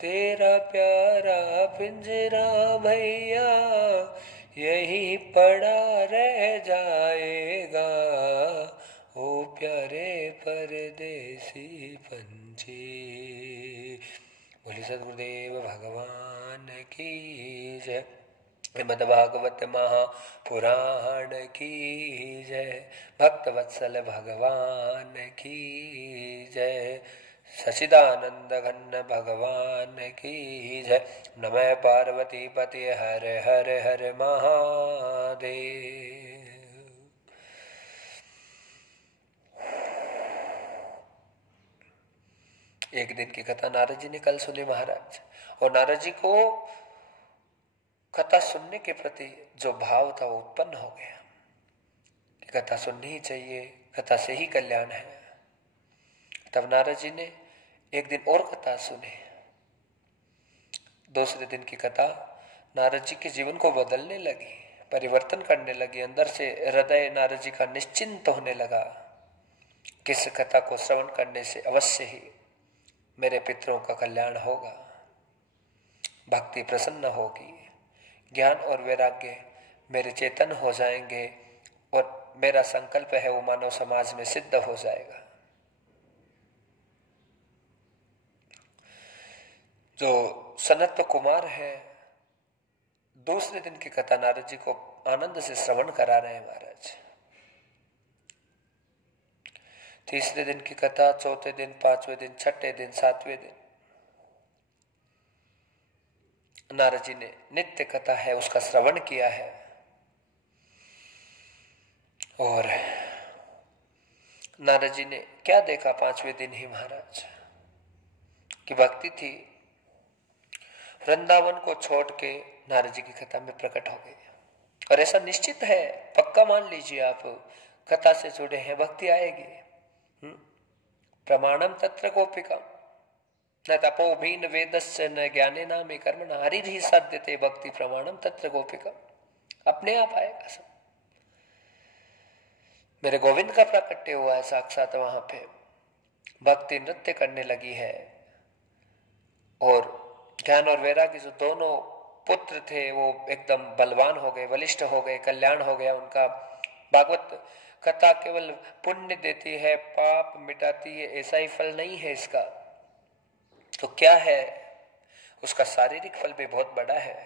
तेरा प्यारा पिंजरा भैया यही पड़ा रह जाएगा। ओ प्यारे परदेसी पंछी। बोले सद्गुरुदेव भगवान की जय। श्रीमद् भागवत महापुराण की जय। भक्त वत्सल भगवान की जय। सचिदानंद घन भगवान की जय। नमः पार्वती पति हर हर हर महादेव। एक दिन की कथा नारद जी ने कल सुनी महाराज, और नारद जी को कथा सुनने के प्रति जो भाव था वो उत्पन्न हो गया कि कथा सुननी ही चाहिए, कथा से ही कल्याण है। तब नारद जी ने एक दिन और कथा सुनी। दूसरे दिन की कथा नारद जी के जीवन को बदलने लगी, परिवर्तन करने लगी। अंदर से हृदय नारद जी का निश्चिंत होने लगा कि इस कथा को श्रवण करने से अवश्य ही मेरे पितरों का कल्याण होगा, भक्ति प्रसन्न होगी, ज्ञान और वैराग्य मेरे चेतन हो जाएंगे और मेरा संकल्प है वो मानव समाज में सिद्ध हो जाएगा। जो सनत कुमार है, दूसरे दिन की कथा नारद जी को आनंद से श्रवण करा रहे हैं महाराज। तीसरे दिन की कथा, चौथे दिन, पांचवें दिन, छठे दिन, सातवें दिन नारद जी ने नित्य कथा है उसका श्रवण किया है। और नारद जी ने क्या देखा पांचवें दिन ही महाराज की भक्ति थी, वृंदावन को छोड़ के नारद जी की कथा में प्रकट हो गई। और ऐसा निश्चित है, पक्का मान लीजिए, आप कथा से जुड़े हैं, भक्ति आएगी। प्रमाणम तत्र गोपिका न तपो भीन वेदस्य न ज्ञाने नामे कर्म न हरि साध्यते भक्ति प्रमाणम तत्र गोपिका। अपने आप आएगा सब। मेरे गोविंद का प्राकट्य हुआ है साक्षात वहां पे, भक्ति नृत्य करने लगी है। और ज्ञान और वैराग्य जो दोनों पुत्र थे वो एकदम बलवान हो गए, बलिष्ठ हो गए, कल्याण हो गया उनका। भागवत कथा केवल पुण्य देती है, पाप मिटाती है, ऐसा ही फल नहीं है इसका। तो क्या है उसका? शारीरिक फल भी बहुत बड़ा है।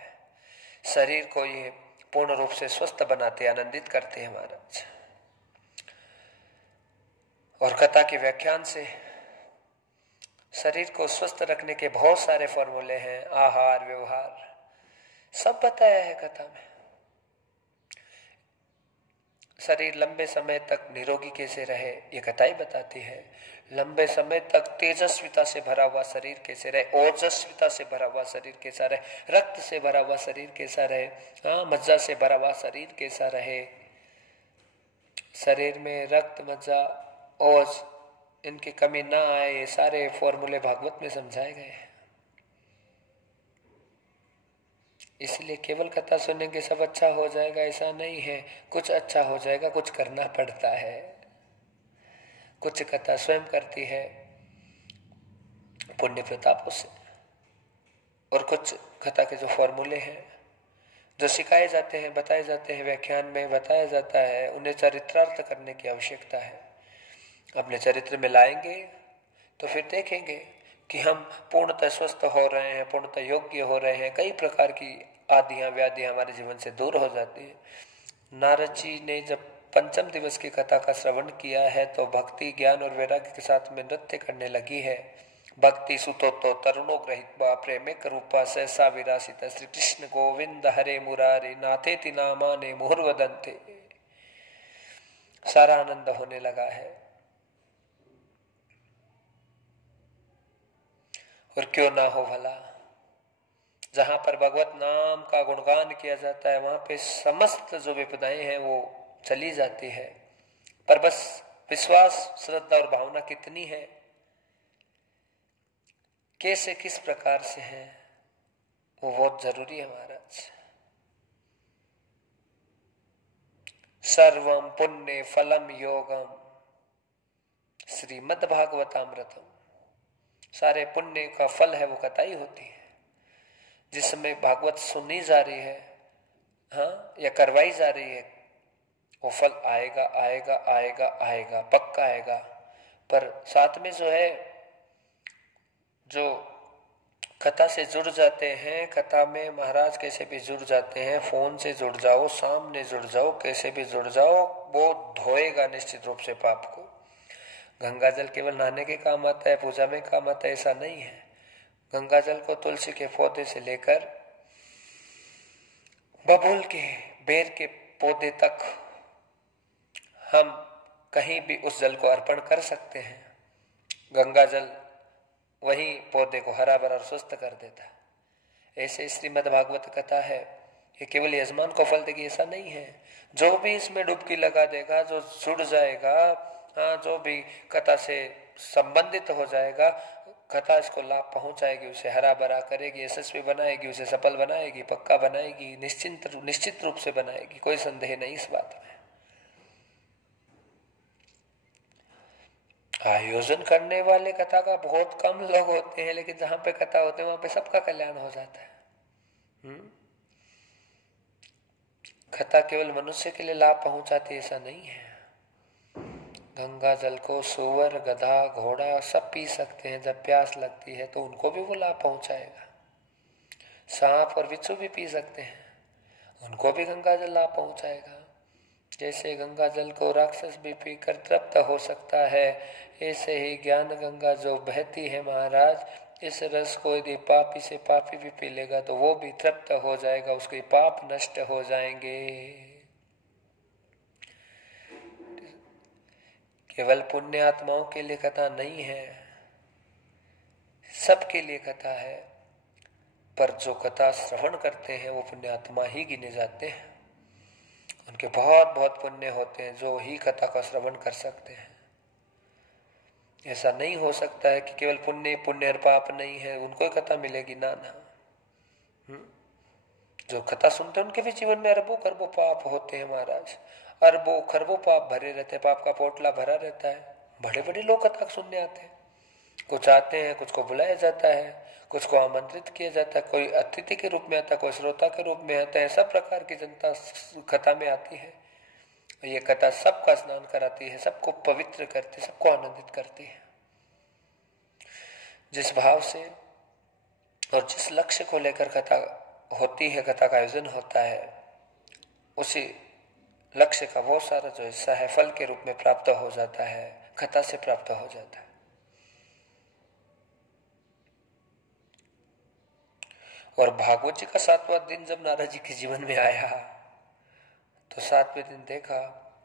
शरीर को ये पूर्ण रूप से स्वस्थ बनाते, आनंदित करते हैं महाराज। और कथा के व्याख्यान से शरीर को स्वस्थ रखने के बहुत सारे फॉर्मूले हैं, आहार व्यवहार सब बताया है कथा में। शरीर लंबे समय तक निरोगी कैसे रहे ये कथा ही बताती है। लंबे समय तक तेजस्विता से भरा हुआ शरीर कैसे रहे, ओजस्विता से भरा हुआ शरीर कैसा रहे, रक्त से भरा हुआ शरीर कैसा रहे, मज्जा से भरा हुआ शरीर कैसा रहे। शरीर में रक्त, मज्जा, ओज इनकी कमी ना आए, ये सारे फॉर्मूले भागवत में समझाए गए हैं। इसलिए केवल कथा सुनेंगे सब अच्छा हो जाएगा ऐसा नहीं है। कुछ अच्छा हो जाएगा, कुछ करना पड़ता है। कुछ कथा स्वयं करती है पुण्य प्रतापों से, और कुछ कथा के जो फॉर्मूले हैं जो सिखाए जाते हैं, बताए जाते हैं, व्याख्यान में बताया जाता है, उन्हें चरित्रार्थ करने की आवश्यकता है। अपने चरित्र में लाएंगे तो फिर देखेंगे कि हम पूर्णतः स्वस्थ हो रहे हैं, पूर्णतः योग्य हो रहे हैं। कई प्रकार की आदियां व्याधियां हमारे जीवन से दूर हो जाती है। नारद जी ने जब पंचम दिवस की कथा का श्रवण किया है तो भक्ति, ज्ञान और वैराग्य के साथ में नृत्य करने लगी है। भक्ति सुतो तो तरुणो ग्रहित प्रेमिक रूपा सहसा विरासित श्री कृष्ण गोविंद हरे मुरारी नाथे तिनामा ने मुहुर्वदंते। सारा आनंद होने लगा है। और क्यों ना हो भला, जहां पर भगवत नाम का गुणगान किया जाता है वहां पे समस्त जो विपदाएं हैं वो चली जाती है। पर बस विश्वास, श्रद्धा और भावना कितनी है, कैसे, किस प्रकार से है, वो बहुत जरूरी है महाराज। सर्वम पुण्य फलम योगम श्रीमद् भागवतामृतम। सारे पुण्य का फल है वो कथा ही होती है। जिस समय भागवत सुनी जा रही है, या करवाई जा रही है, वो फल आएगा आएगा आएगा आएगा, पक्का आएगा। पर साथ में जो है, जो कथा से जुड़ जाते हैं, कथा में महाराज कैसे भी जुड़ जाते हैं, फोन से जुड़ जाओ, सामने जुड़ जाओ, कैसे भी जुड़ जाओ, वो धोएगा निश्चित रूप से पाप को। गंगा जल केवल नहाने के काम आता है, पूजा में काम आता है, ऐसा नहीं है। गंगा जल को तुलसी के पौधे से लेकर बबूल के, बेर के पौधे तक हम कहीं भी उस जल को अर्पण कर सकते हैं। गंगा जल वही पौधे को हरा भरा स्वस्थ कर देता है। ऐसे श्रीमद् भागवत कथा है, ये केवल यजमान को फल देगी ऐसा नहीं है। जो भी इसमें डुबकी लगा देगा, जो जुड़ जाएगा, जो भी कथा से संबंधित हो जाएगा, कथा इसको लाभ पहुंचाएगी, उसे हरा भरा करेगी, यशस्वी बनाएगी, उसे सफल बनाएगी, पक्का बनाएगी, निश्चित रूप से बनाएगी। कोई संदेह नहीं इस बात में। आयोजन करने वाले कथा का बहुत कम लोग होते हैं, लेकिन जहां पे कथा होते हैं वहां पे सबका कल्याण हो जाता है। कथा केवल मनुष्य के लिए लाभ पहुंचाती ऐसा नहीं है। गंगा जल को सूअर, गधा, घोड़ा सब पी सकते हैं। जब प्यास लगती है तो उनको भी वो लाभ पहुंचाएगा। सांप और बिच्छू भी पी सकते हैं, उनको भी गंगा जल लाभ पहुंचाएगा। जैसे गंगा जल को राक्षस भी पीकर तृप्त हो सकता है, ऐसे ही ज्ञान गंगा जो बहती है महाराज, इस रस को यदि पापी से पापी भी पी लेगा तो वो भी तृप्त हो जाएगा, उसके पाप नष्ट हो जाएंगे। केवल पुण्य आत्माओं के लिए कथा नहीं है, सबके लिए कथा है, पर जो कथा श्रवण करते हैं वो पुण्य आत्मा ही गिने जाते हैं। उनके बहुत बहुत पुण्य होते हैं जो ही कथा का श्रवण कर सकते हैं। ऐसा नहीं हो सकता है कि केवल पुण्य पुण्य और पाप नहीं है उनको ही कथा मिलेगी, ना ना। जो कथा सुनते हैं उनके भी जीवन में अरबों खरबों पाप होते हैं महाराज, अरबों खरबों पाप भरे रहते हैं, पाप का पोटला भरा रहता है। बड़े बड़े लोग कथा सुनने आते हैं, कुछ आते हैं, कुछ को बुलाया जाता है, कुछ को आमंत्रित किया जाता है, कोई अतिथि के रूप में आता है, कोई श्रोता के रूप में आता है। सब प्रकार की जनता कथा में आती है। ये कथा सबका स्नान कराती है, सबको पवित्र करती है, सबको आनंदित करती है। जिस भाव से और जिस लक्ष्य को लेकर कथा होती है, कथा का आयोजन होता है, उसी लक्ष्य का वो सारा जो हिस्सा है फल के रूप में प्राप्त हो जाता है, कथा से प्राप्त हो जाता है। और भागवत जी का 7वां दिन जब नारद जी के जीवन में आया तो 7वें दिन देखा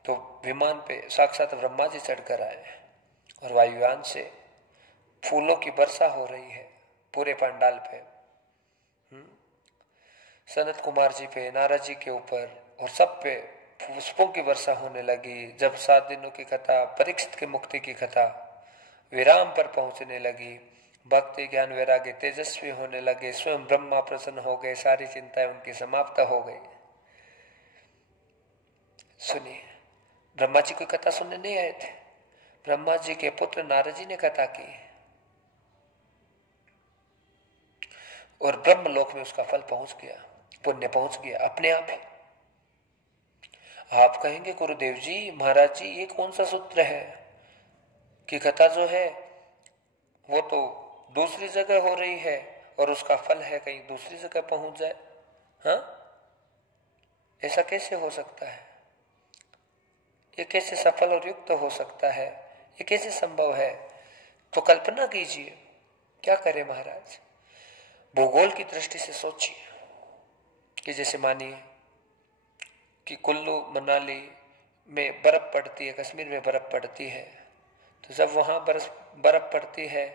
तो विमान पे साक्षात ब्रह्मा जी चढ़कर आए और वायुयान से फूलों की वर्षा हो रही है पूरे पंडाल पे, सनत कुमार जी पे, नारद जी के ऊपर और सब पे पुष्पों की वर्षा होने लगी। जब 7 दिनों की कथा, परीक्षित की मुक्ति की कथा विराम पर पहुंचने लगी, भक्ति ज्ञान वैराग्य तेजस्वी होने लगे, स्वयं ब्रह्मा प्रसन्न हो गए, सारी चिंताएं उनकी समाप्त हो गई। सुनिए, ब्रह्मा जी कोई कथा सुनने नहीं आए थे, ब्रह्मा जी के पुत्र नारद जी ने कथा की और ब्रह्मलोक में उसका फल पहुंच गया, पुण्य पहुंच गया अपने आप ही। आप कहेंगे गुरुदेव जी, महाराज जी, ये कौन सा सूत्र है कि कथा जो है वो तो दूसरी जगह हो रही है और उसका फल है कहीं दूसरी जगह पहुंच जाए? हाँ, ऐसा कैसे हो सकता है? ये कैसे सफल और युक्त हो सकता है? ये कैसे संभव है? तो कल्पना कीजिए, क्या करें महाराज, भूगोल की दृष्टि से सोचिए कि जैसे मानिए कि कुल्लू मनाली में बर्फ पड़ती है, कश्मीर में बर्फ पड़ती है, तो जब वहां बर्फ पड़ती है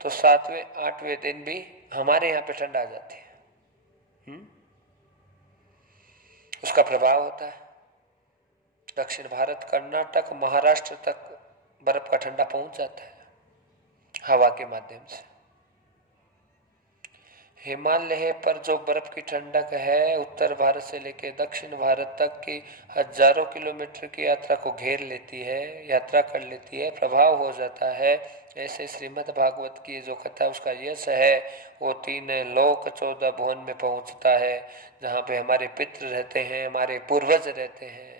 तो 7वें 8वें दिन भी हमारे यहाँ पे ठंड आ जाती है। उसका प्रभाव होता है दक्षिण भारत, कर्नाटक, महाराष्ट्र तक बर्फ का ठंडा पहुंच जाता है हवा के माध्यम से। हिमालय पर जो बर्फ की ठंडक है उत्तर भारत से लेकर दक्षिण भारत तक की हजारों किलोमीटर की यात्रा को घेर लेती है, यात्रा कर लेती है, प्रभाव हो जाता है। ऐसे श्रीमद् भागवत की जो कथा उसका यश है वो 3 लोक 14 भुवन में पहुंचता है, जहाँ पे हमारे पितृ रहते हैं, हमारे पूर्वज रहते हैं।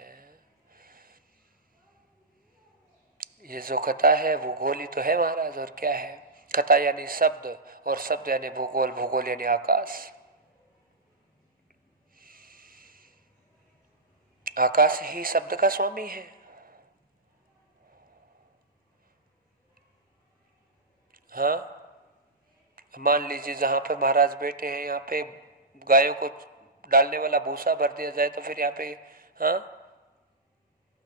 ये जो कथा है भूगोल ही तो है महाराज, और क्या है? कथा यानी शब्द और शब्द यानी भूगोल, भूगोल यानी आकाश। आकाश ही शब्द का स्वामी है। हाँ, मान लीजिए जहां पे महाराज बैठे हैं यहाँ पे गायों को डालने वाला भूसा भर दिया जाए तो फिर यहाँ पे हाँ,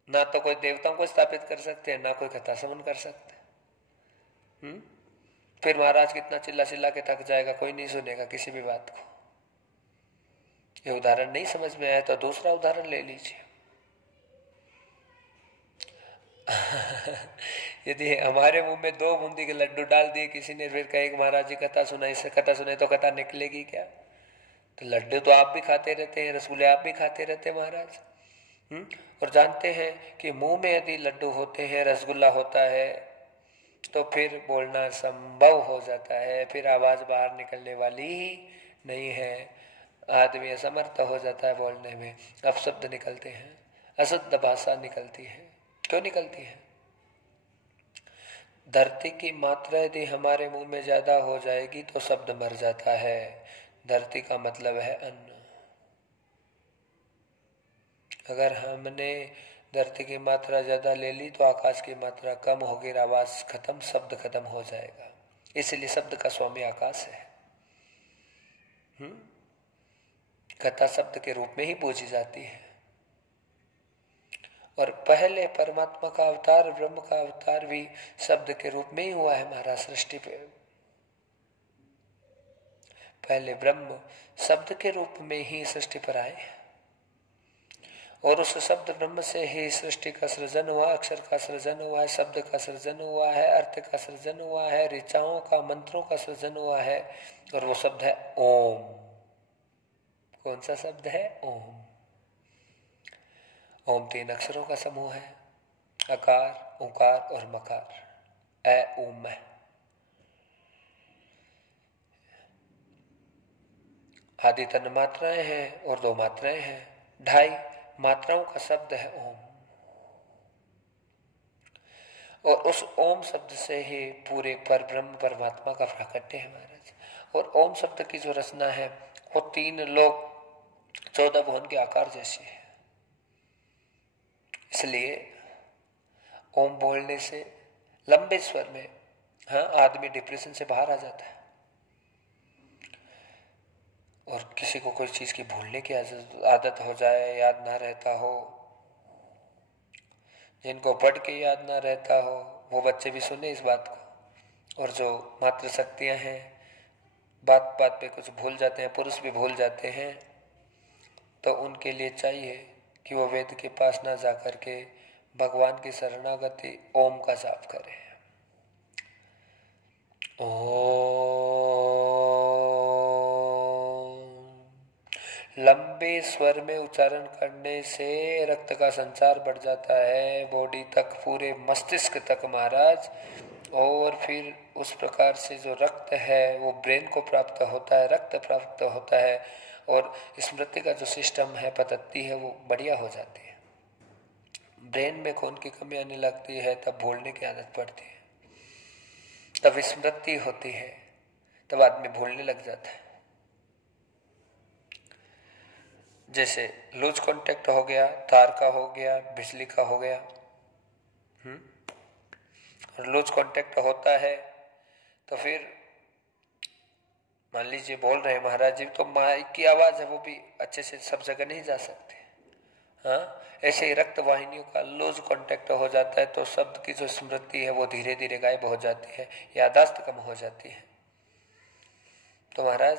ना तो कोई देवताओं को स्थापित कर सकते हैं, ना कोई कथा श्रवण कर सकते। फिर महाराज कितना चिल्ला चिल्ला के थक जाएगा, कोई नहीं सुनेगा किसी भी बात को। ये उदाहरण नहीं समझ में आया तो दूसरा उदाहरण ले लीजिए। यदि हमारे मुंह में 2 बूंदी के लड्डू डाल दिए किसी ने, फिर कहे महाराज जी कथा सुनाई, इससे कथा सुनाई तो कथा निकलेगी क्या? तो लड्डू तो आप भी खाते रहते हैं, रसगुल्ले आप भी खाते रहते हैं महाराज। और जानते हैं कि मुंह में यदि लड्डू होते हैं, रसगुल्ला होता है, तो फिर बोलना संभव हो जाता है, फिर आवाज बाहर निकलने वाली ही नहीं है, आदमी असमर्थ हो जाता है बोलने में, अपशब्द निकलते हैं, अशुद्ध भाषा निकलती है। क्यों निकलती है? धरती की मात्रा यदि हमारे मुंह में ज्यादा हो जाएगी तो शब्द मर जाता है। धरती का मतलब है अन्न। अगर हमने धरती की मात्रा ज्यादा ले ली तो आकाश की मात्रा कम होगी, आवाज खत्म, शब्द खत्म हो जाएगा। इसलिए शब्द का स्वामी आकाश है। कथा शब्द के रूप में ही पूजी जाती है। और पहले परमात्मा का अवतार, ब्रह्म का अवतार भी शब्द के रूप में ही हुआ है महाराज सृष्टि पे। पहले ब्रह्म शब्द के रूप में ही सृष्टि पर आए और उस शब्द ब्रह्म से ही सृष्टि का सृजन हुआ, अक्षर का सृजन हुआ है, शब्द का सृजन हुआ है, अर्थ का सृजन हुआ है, ऋचाओं का, मंत्रों का सृजन हुआ है। और वो शब्द है ओम। कौन सा शब्द है? ओम। ओम 3 अक्षरों का समूह है, अकार, उकार और मकार। ए ओम है। आदि तन मात्राएं हैं और 2 मात्राएं हैं। 2.5 मात्राओं का शब्द है ओम। और उस ओम शब्द से ही पूरे पर ब्रह्म परमात्मा का प्राकट्य है महाराज। और ओम शब्द की जो रचना है वो 3 लोक 14 भुवन के आकार जैसी है। इसलिए ओम बोलने से लंबे स्वर में आदमी डिप्रेशन से बाहर आ जाता है। और किसी को कोई चीज की भूलने की आदत हो जाए, याद ना रहता हो, जिनको पढ़ के याद ना रहता हो, वो बच्चे भी सुने इस बात को। और जो मातृ शक्तियां हैं, बात बात पे कुछ भूल जाते हैं, पुरुष भी भूल जाते हैं, तो उनके लिए चाहिए कि वो वेद के पास ना जा करके भगवान की शरणागति ओम का जाप करें। लंबे स्वर में उच्चारण करने से रक्त का संचार बढ़ जाता है बॉडी तक, पूरे मस्तिष्क तक महाराज। और फिर उस प्रकार से जो रक्त है वो ब्रेन को प्राप्त होता है, रक्त प्राप्त होता है और स्मृति का जो सिस्टम है, पद्धति है, वो बढ़िया हो जाती है। ब्रेन में खून की कमी आने लगती है, तब भूलने की आदत पड़ती है, तब स्मृति होती है, तब आदमी भूलने लग जाता है। जैसे लूज कांटेक्ट हो गया, तार का हो गया, बिजली का हो गया। और लूज कांटेक्ट होता है तो फिर मान लीजिए बोल रहे हैं महाराज जी, तो माइक की आवाज है वो भी अच्छे से सब जगह नहीं जा सकती। ऐसे ही रक्त वाहिनियों का लूज कांटेक्ट हो जाता है तो शब्द की जो स्मृति है वो धीरे धीरे गायब हो जाती है, यादाश्त कम हो जाती है। तो महाराज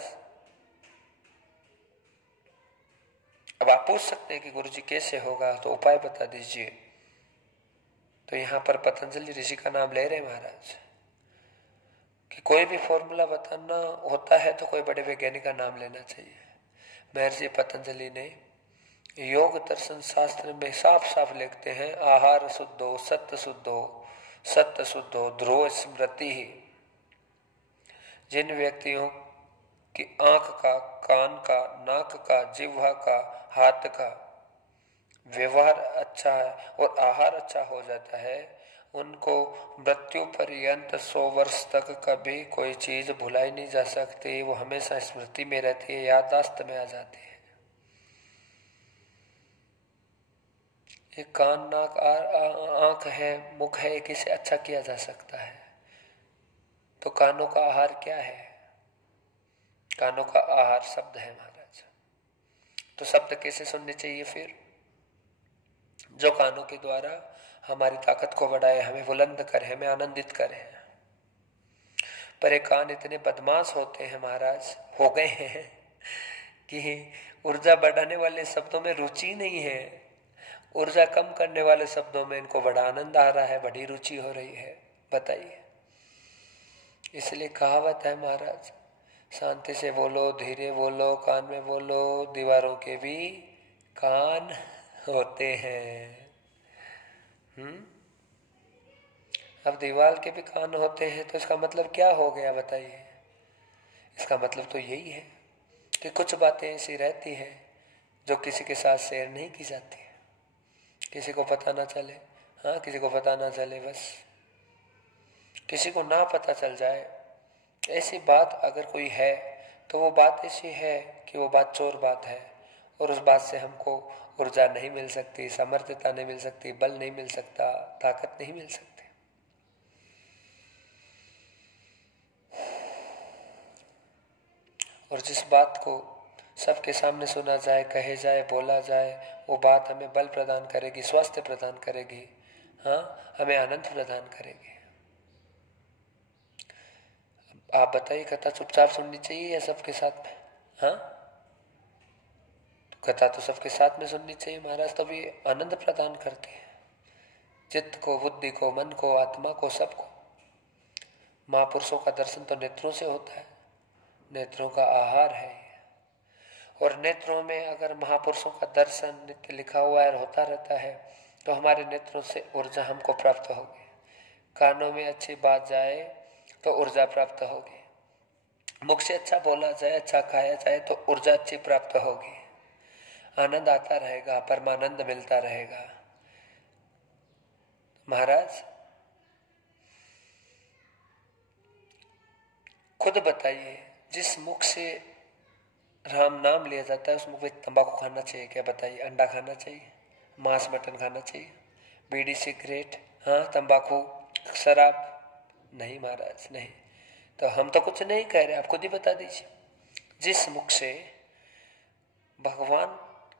अब आप पूछ सकते हैं कि गुरुजी कैसे होगा, तो उपाय बता दीजिए। तो यहां पर पतंजलि ऋषि का नाम ले रहे हैं महाराज कि कोई भी फॉर्मूला बताना होता है तो कोई बड़े वैज्ञानिक का नाम लेना चाहिए। महर्षि पतंजलि ने योग दर्शन शास्त्र में साफ साफ लिखते हैं, आहार शुद्धो, सत्य शुद्धो, सत्य शुद्धो, ध्रुव स्मृति ही। जिन व्यक्तियों कि आंख का, कान का, नाक का, जिह्वा का, हाथ का व्यवहार अच्छा है और आहार अच्छा हो जाता है, उनको मृत्यु पर्यंत 100 वर्ष तक कभी कोई चीज भुलाई नहीं जा सकती। वो हमेशा स्मृति में रहती है, याददाश्त में आ जाती है। ये कान, नाक, आंख है, मुख है, किसे अच्छा किया जा सकता है। तो कानों का आहार क्या है? कानों का आहार शब्द है महाराज। तो शब्द कैसे सुनने चाहिए फिर? जो कानों के द्वारा हमारी ताकत को बढ़ाए, हमें बुलंद करे, हमें आनंदित करे। पर ये कान इतने बदमाश होते हैं महाराज, हो गए हैं कि ऊर्जा बढ़ाने वाले शब्दों में रुचि नहीं है, ऊर्जा कम करने वाले शब्दों में इनको बड़ा आनंद आ रहा है, बड़ी रुचि हो रही है। बताइए। इसलिए कहावत है महाराज, शांति से बोलो, धीरे बोलो, कान में बोलो, दीवारों के भी कान होते हैं। अब दीवार के भी कान होते हैं तो इसका मतलब क्या हो गया बताइए? इसका मतलब तो यही है कि कुछ बातें ऐसी रहती हैं जो किसी के साथ शेयर नहीं की जाती है, किसी को पता ना चले। किसी को पता ना चले, बस किसी को ना पता चल जाए। ऐसी बात अगर कोई है तो वो बात ऐसी है कि वो बात चोर बात है, और उस बात से हमको ऊर्जा नहीं मिल सकती, सामर्थ्यता नहीं मिल सकती, बल नहीं मिल सकता, ताकत नहीं मिल सकती। और जिस बात को सबके सामने सुना जाए, कहे जाए, बोला जाए, वो बात हमें बल प्रदान करेगी, स्वास्थ्य प्रदान करेगी, हाँ, हमें आनंद प्रदान करेगी। आप बताइए, कथा चुपचाप सुननी चाहिए या सबके साथ में? हाँ, कथा तो सबके साथ में सुननी चाहिए महाराज, तभी आनंद प्रदान करती है चित्त को, बुद्धि को, मन को, आत्मा को, सबको। महापुरुषों का दर्शन तो नेत्रों से होता है, नेत्रों का आहार है। और नेत्रों में अगर महापुरुषों का दर्शन नित्य लिखा हुआ है और होता रहता है तो हमारे नेत्रों से ऊर्जा हमको प्राप्त होगी। कानों में अच्छी बात जाए तो ऊर्जा प्राप्त होगी, मुख से अच्छा बोला जाए, अच्छा खाया जाए तो ऊर्जा अच्छी प्राप्त होगी, आनंद आता रहेगा, परमानंद मिलता रहेगा। महाराज खुद बताइए, जिस मुख से राम नाम लिया जाता है उस मुख में तंबाकू खाना चाहिए क्या? बताइए। अंडा खाना चाहिए, मांस मटन खाना चाहिए, बीड़ी सिगरेट, हाँ, तंबाकू, शराब? नहीं महाराज, नहीं। तो हम तो कुछ नहीं कह रहे, आप खुद ही बता दीजिए। जिस मुख से भगवान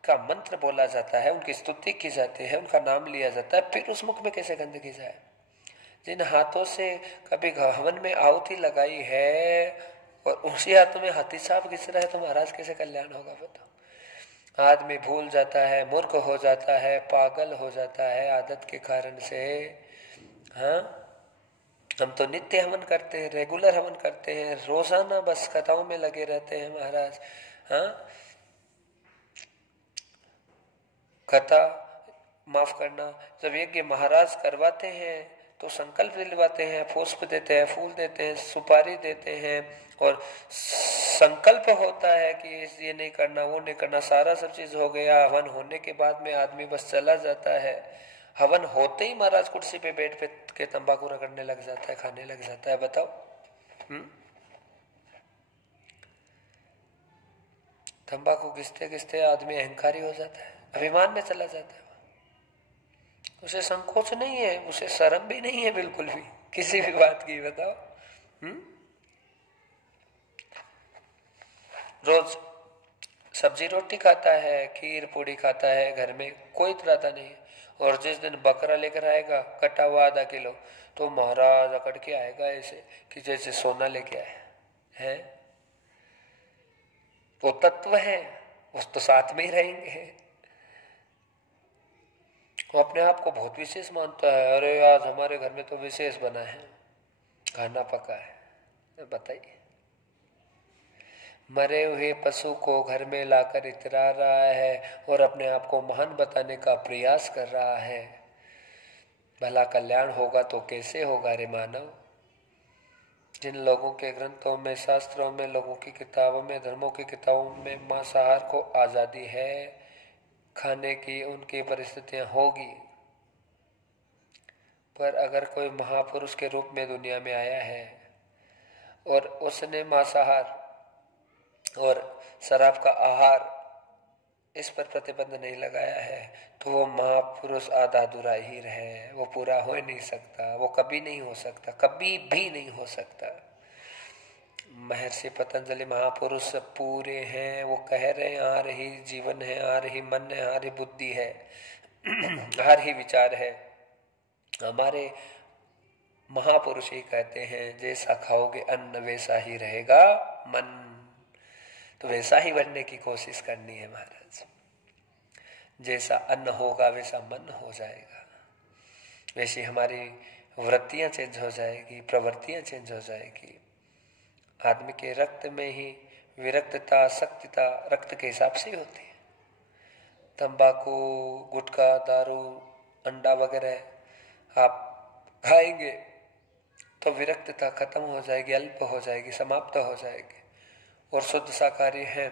का मंत्र बोला जाता है, उनकी स्तुति की जाती है, उनका नाम लिया जाता है, फिर उस मुख में कैसे गंदगी जाए? जिन हाथों से कभी हवन में आहुति लगाई है और उसी हाथों में हाथी सांप घिस रहा है तो महाराज कैसे कल्याण होगा बताओ? आदमी भूल जाता है, मूर्ख हो जाता है, पागल हो जाता है आदत के कारण से। हाँ, हम तो नित्य हवन करते हैं, रेगुलर हवन करते हैं, रोजाना बस कथाओं में लगे रहते हैं महाराज। हाँ, कथा, माफ करना, जब यज्ञ महाराज करवाते हैं तो संकल्प दिलवाते हैं, पुष्प देते हैं, फूल देते हैं, सुपारी देते हैं और संकल्प होता है कि ये नहीं करना, वो नहीं करना, सारा सब चीज हो गया। हवन होने के बाद में आदमी बस चला जाता है। हवन होते ही महाराज कुर्सी पे बैठ पे के तंबाकू रगड़ने लग जाता है, खाने लग जाता है। बताओ। तंबाकू घिसते घिसते आदमी अहंकारी हो जाता है, अभिमान में चला जाता है। उसे संकोच नहीं है, उसे शर्म भी नहीं है बिल्कुल भी किसी भी बात की। बताओ। रोज सब्जी रोटी खाता है, खीर पूड़ी खाता है, घर में कोई इतराता नहीं है। और जिस दिन बकरा लेकर आएगा कटा हुआ आधा किलो तो महाराज अकड़ के आएगा ऐसे कि जैसे सोना लेके आए हैं। वो तत्व है, उस तो साथ में ही रहेंगे। वो अपने आप को बहुत विशेष मानता है। अरे आज हमारे घर में तो विशेष बना है, खाना पका है। बताइए, मरे हुए पशु को घर में लाकर इतरा रहा है और अपने आप को महान बताने का प्रयास कर रहा है। भला कल्याण होगा तो कैसे होगा रे मानव? जिन लोगों के ग्रंथों में, शास्त्रों में, लोगों की किताबों में, धर्मों की किताबों में मांसाहार को आजादी है खाने की, उनकी परिस्थितियां होगी। पर अगर कोई महापुरुष के रूप में दुनिया में आया है और उसने मांसाहार और शराब का आहार इस पर प्रतिबंध नहीं लगाया है तो वो महापुरुष आधा अधूरा ही रहे, वो पूरा हो ही नहीं सकता, वो कभी नहीं हो सकता, कभी भी नहीं हो सकता। महर्षि पतंजलि महापुरुष पूरे हैं, वो कह रहे हैं आ रही जीवन है, आ रही मन है, आ रही बुद्धि है, आ रही विचार है। हमारे महापुरुष ही कहते हैं जैसा खाओगे अन्न वैसा ही रहेगा मन। तो वैसा ही बनने की कोशिश करनी है महाराज। जैसा अन्न होगा वैसा मन हो जाएगा, वैसी हमारी वृत्तियां चेंज हो जाएगी, प्रवृत्तियां चेंज हो जाएगी। आदमी के रक्त में ही विरक्तता, शक्तिता रक्त के हिसाब से ही होती है। तंबाकू, गुटखा, दारू, अंडा वगैरह आप खाएंगे तो विरक्तता खत्म हो जाएगी, अल्प हो जाएगी, समाप्त हो जाएगी। और शुद्ध शाकाहारी है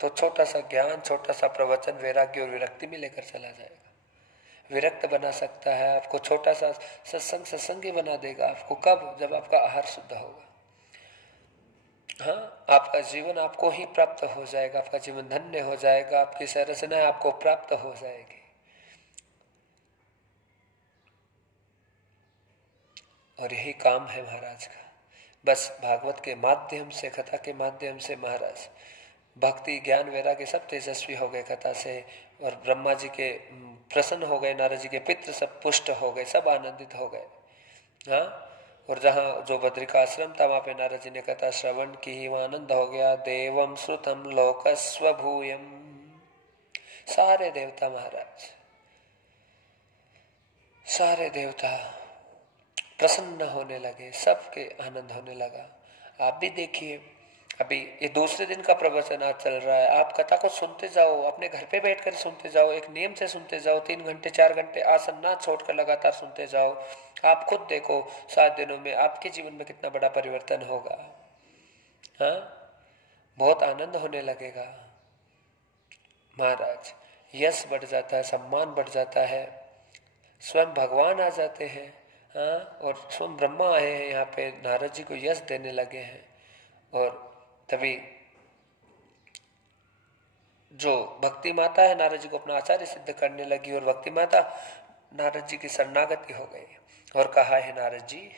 तो छोटा सा ज्ञान, छोटा सा प्रवचन वैराग्य और विरक्ति में लेकर चला जाएगा। विरक्त बना सकता है आपको, छोटा सा सत्संग सत्संगी बना देगा आपको। कब? जब आपका आहार शुद्ध होगा। हाँ, आपका जीवन आपको ही प्राप्त हो जाएगा, आपका जीवन धन्य हो जाएगा, आपकी संरचना आपको प्राप्त हो जाएगी। और यही काम है महाराज का। बस भागवत के माध्यम से, कथा के माध्यम से महाराज भक्ति ज्ञान वैराग्य सब तेजस्वी हो गए कथा से। और ब्रह्मा जी के प्रसन्न हो गए, नारद जी के पितृ सब पुष्ट हो गए, सब आनंदित हो गए। हाँ, और जहाँ जो बद्रिकाश्रम था वहां पे नारद जी ने कथा श्रवण की, वहां आनंद हो गया। देवम श्रुतम लोकस्वभूयम, सारे देवता महाराज, सारे देवता प्रसन्न होने लगे, सबके आनंद होने लगा। आप भी देखिए, अभी ये दूसरे दिन का प्रवचन आज चल रहा है, आप कथा को सुनते जाओ, अपने घर पे बैठकर सुनते जाओ, एक नियम से सुनते जाओ, 3 घंटे 4 घंटे आसन ना छोड़कर लगातार सुनते जाओ। आप खुद देखो 7 दिनों में आपके जीवन में कितना बड़ा परिवर्तन होगा। हाँ, बहुत आनंद होने लगेगा महाराज। यश बढ़ जाता है, सम्मान बढ़ जाता है, स्वयं भगवान आ जाते हैं। हाँ, और स्वयं ब्रह्मा आए हैं यहाँ पे, नारद जी को यश देने लगे हैं। और तभी जो भक्ति माता है नारद जी को अपना आचार्य सिद्ध करने लगी, और भक्ति माता नारद जी की शरणागति हो गई और कहा है नारद जी,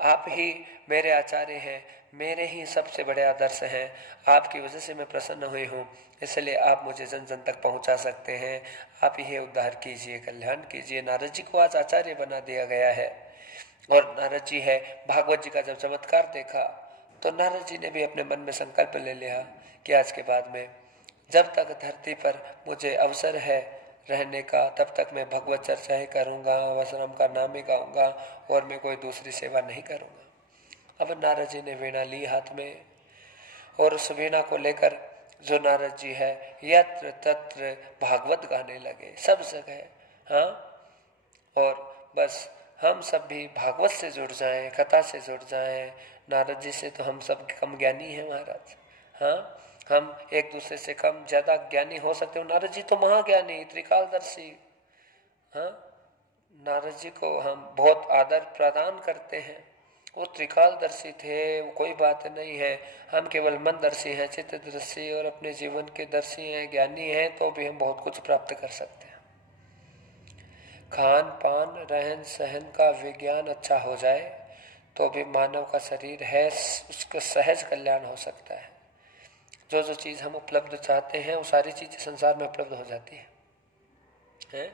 आप ही मेरे आचार्य हैं, मेरे ही सबसे बड़े आदर्श हैं, आपकी वजह से मैं प्रसन्न हुई हूँ, इसलिए आप मुझे जन जन तक पहुंचा सकते हैं, आप ही उद्धार कीजिए, कल्याण कीजिए। नारद जी को आज आचार्य बना दिया गया है। और नारद जी है, भागवत जी का जब चमत्कार देखा तो नारद जी ने भी अपने मन में संकल्प ले लिया कि आज के बाद में जब तक धरती पर मुझे अवसर है रहने का, तब तक मैं भगवत चर्चा ही करूंगा, वसनम का नाम ही गाऊंगा, और मैं कोई दूसरी सेवा नहीं करूंगा। अब नारद जी ने वीणा ली हाथ में, और उस वीणा को लेकर जो नारद जी है यत्र तत्र भागवत गाने लगे सब जगह। हाँ, और बस हम सब भी भागवत से जुड़ जाएं, कथा से जुड़ जाएं। नारद जी से तो हम सब कम ज्ञानी हैं महाराज। हाँ, हम एक दूसरे से कम ज्यादा ज्ञानी हो सकते हो, नारद जी तो महाज्ञानी त्रिकालदर्शी। हाँ, नारद जी को हम बहुत आदर प्रदान करते हैं, वो त्रिकालदर्शी थे, वो कोई बात नहीं है। हम केवल मनदर्शी हैं, चित्तदर्शी और अपने जीवन के दर्शी हैं, ज्ञानी हैं, तो भी हम बहुत कुछ प्राप्त कर सकते हैं। खान पान रहन सहन का विज्ञान अच्छा हो जाए तो भी मानव का शरीर है, उसका सहज कल्याण हो सकता है। जो जो चीज हम उपलब्ध चाहते हैं वो सारी चीजें संसार में उपलब्ध हो जाती है?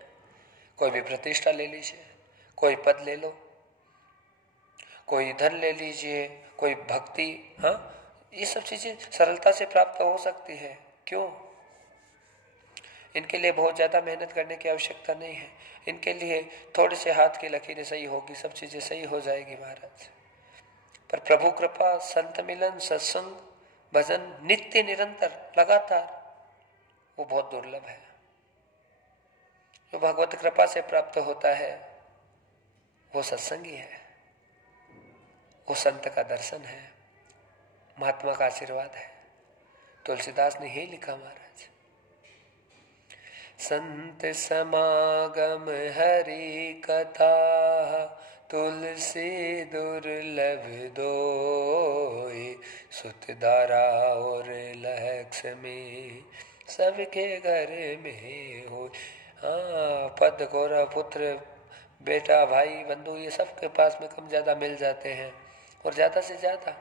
कोई भी प्रतिष्ठा ले लीजिए, कोई पद ले लो, कोई धन ले लीजिए, कोई भक्ति। हाँ, ये सब चीजें सरलता से प्राप्त हो सकती है। क्यों? इनके लिए बहुत ज्यादा मेहनत करने की आवश्यकता नहीं है। इनके लिए थोड़े से हाथ की लकीरें सही होगी, सब चीजें सही हो जाएगी महाराज। पर प्रभु कृपा, संत मिलन, सत्संग, भजन नित्य निरंतर लगातार, वो बहुत दुर्लभ है। जो भगवत कृपा से प्राप्त होता है वो सत्संगी है, वो संत का दर्शन है, महात्मा का आशीर्वाद है। तुलसीदास ने यही लिखा महाराज, संत समागम हरि कथा, तुलसी दुर्लभ दोय, सुत दारा और लक्ष्मी सबके घर में हो। हाँ, पद गौरव पुत्र बेटा भाई बंधु ये सबके पास में कम ज्यादा मिल जाते हैं, और ज्यादा से ज्यादा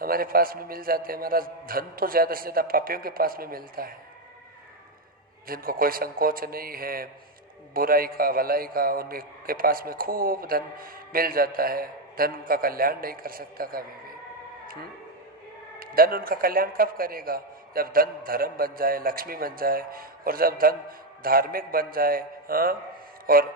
हमारे पास में मिल जाते हैं। हमारा धन तो ज्यादा से ज्यादा पापियों के पास में मिलता है, जिनको कोई संकोच नहीं है बुराई का भलाई का, उनके पास में खूब धन मिल जाता है। धन उनका कल्याण नहीं कर सकता कभी भी। धन उनका कल्याण कब करेगा? जब धन धर्म बन जाए, लक्ष्मी बन जाए, और जब धन धार्मिक बन जाए। हाँ, और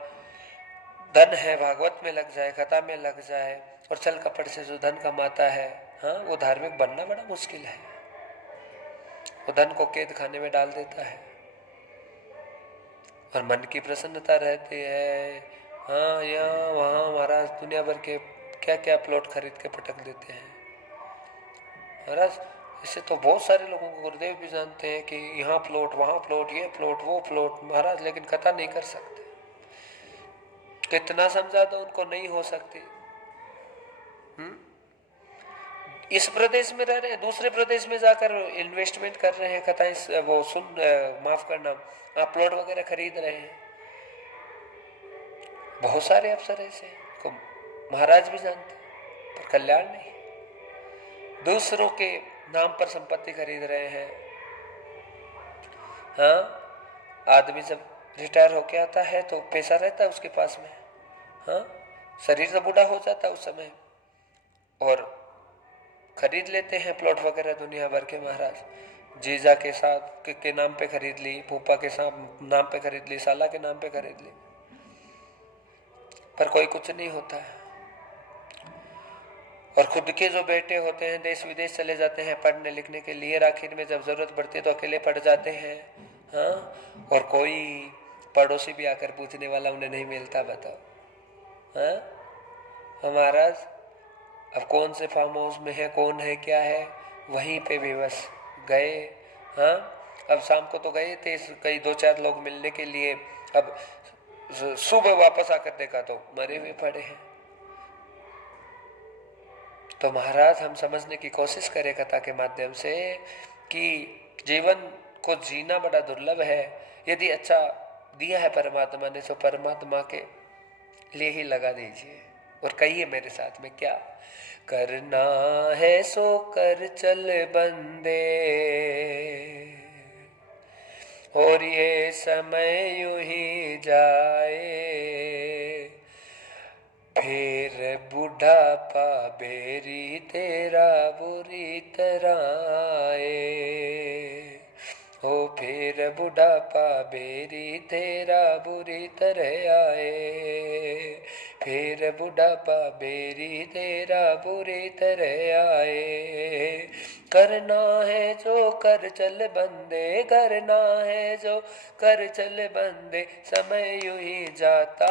धन है भागवत में लग जाए, कथा में लग जाए, और छल कपट से जो धन कमाता है, हाँ, वो धार्मिक बनना बड़ा मुश्किल है। वो धन को कैद खाने में डाल देता है और मन की प्रसन्नता रहती है। हाँ, यहाँ वहाँ महाराज दुनिया भर के क्या क्या प्लॉट खरीद के पटक देते हैं महाराज। इससे तो बहुत सारे लोगों को गुरुदेव भी जानते हैं कि यहाँ प्लॉट, वहाँ प्लॉट, ये प्लॉट, वो प्लॉट महाराज, लेकिन कथा नहीं कर सकते। कितना समझा तो उनको नहीं हो सकती। इस प्रदेश में रह रहे हैं, दूसरे प्रदेश में जाकर इन्वेस्टमेंट कर रहे हैं, कथाएं वो माफ करना, आप प्लॉट वगैरह खरीद रहे हैं। बहुत सारे अफसर ऐसे को महाराज भी जानते, पर कल्याण नहीं। दूसरों के नाम पर संपत्ति खरीद रहे हैं। हाँ, आदमी जब रिटायर होके आता है तो पैसा रहता है उसके पास में। हाँ, शरीर तो बूढ़ा हो जाता है उस समय, और खरीद लेते हैं प्लॉट वगैरह दुनिया भर के महाराज। जीजा के साथ के नाम पे खरीद ली, फूफा के नाम पे खरीद ली, साला के नाम पे खरीद ली, पर कोई कुछ नहीं होता है। और खुद के जो बेटे होते हैं देश विदेश चले जाते हैं पढ़ने लिखने के लिए, आखिर में जब जरूरत पड़ती है तो अकेले पड़ जाते हैं। हाँ, और कोई पड़ोसी भी आकर पूछने वाला उन्हें नहीं मिलता, बताओ। हाँ महाराज, अब कौन से फार्म हाउस में है, कौन है, क्या है, वहीं पे भी बस गए। हाँ, अब शाम को तो गए थे कई 2-4 लोग मिलने के लिए, अब सुबह वापस आकर देखा तो मरे हुए पड़े हैं। तो महाराज, हम समझने की कोशिश करें कथा के माध्यम से कि जीवन को जीना बड़ा दुर्लभ है। यदि अच्छा दिया है परमात्मा ने तो परमात्मा के लिए ही लगा दीजिए। और कहिए मेरे साथ में, क्या करना है सो कर चल बंदे, और ये समय यूं ही जाए, फिर बुढ़ापा बेरी तेरा बुरी तरह आए। हो फिर बुढ़ापा बेरी तेरा बुरी तरह आए, फिर बुढ़ापा बेरी तेरा बुरी तरह आए। करना है जो कर चल बंदे, करना है जो कर चल बंदे, समय यूं ही जाता,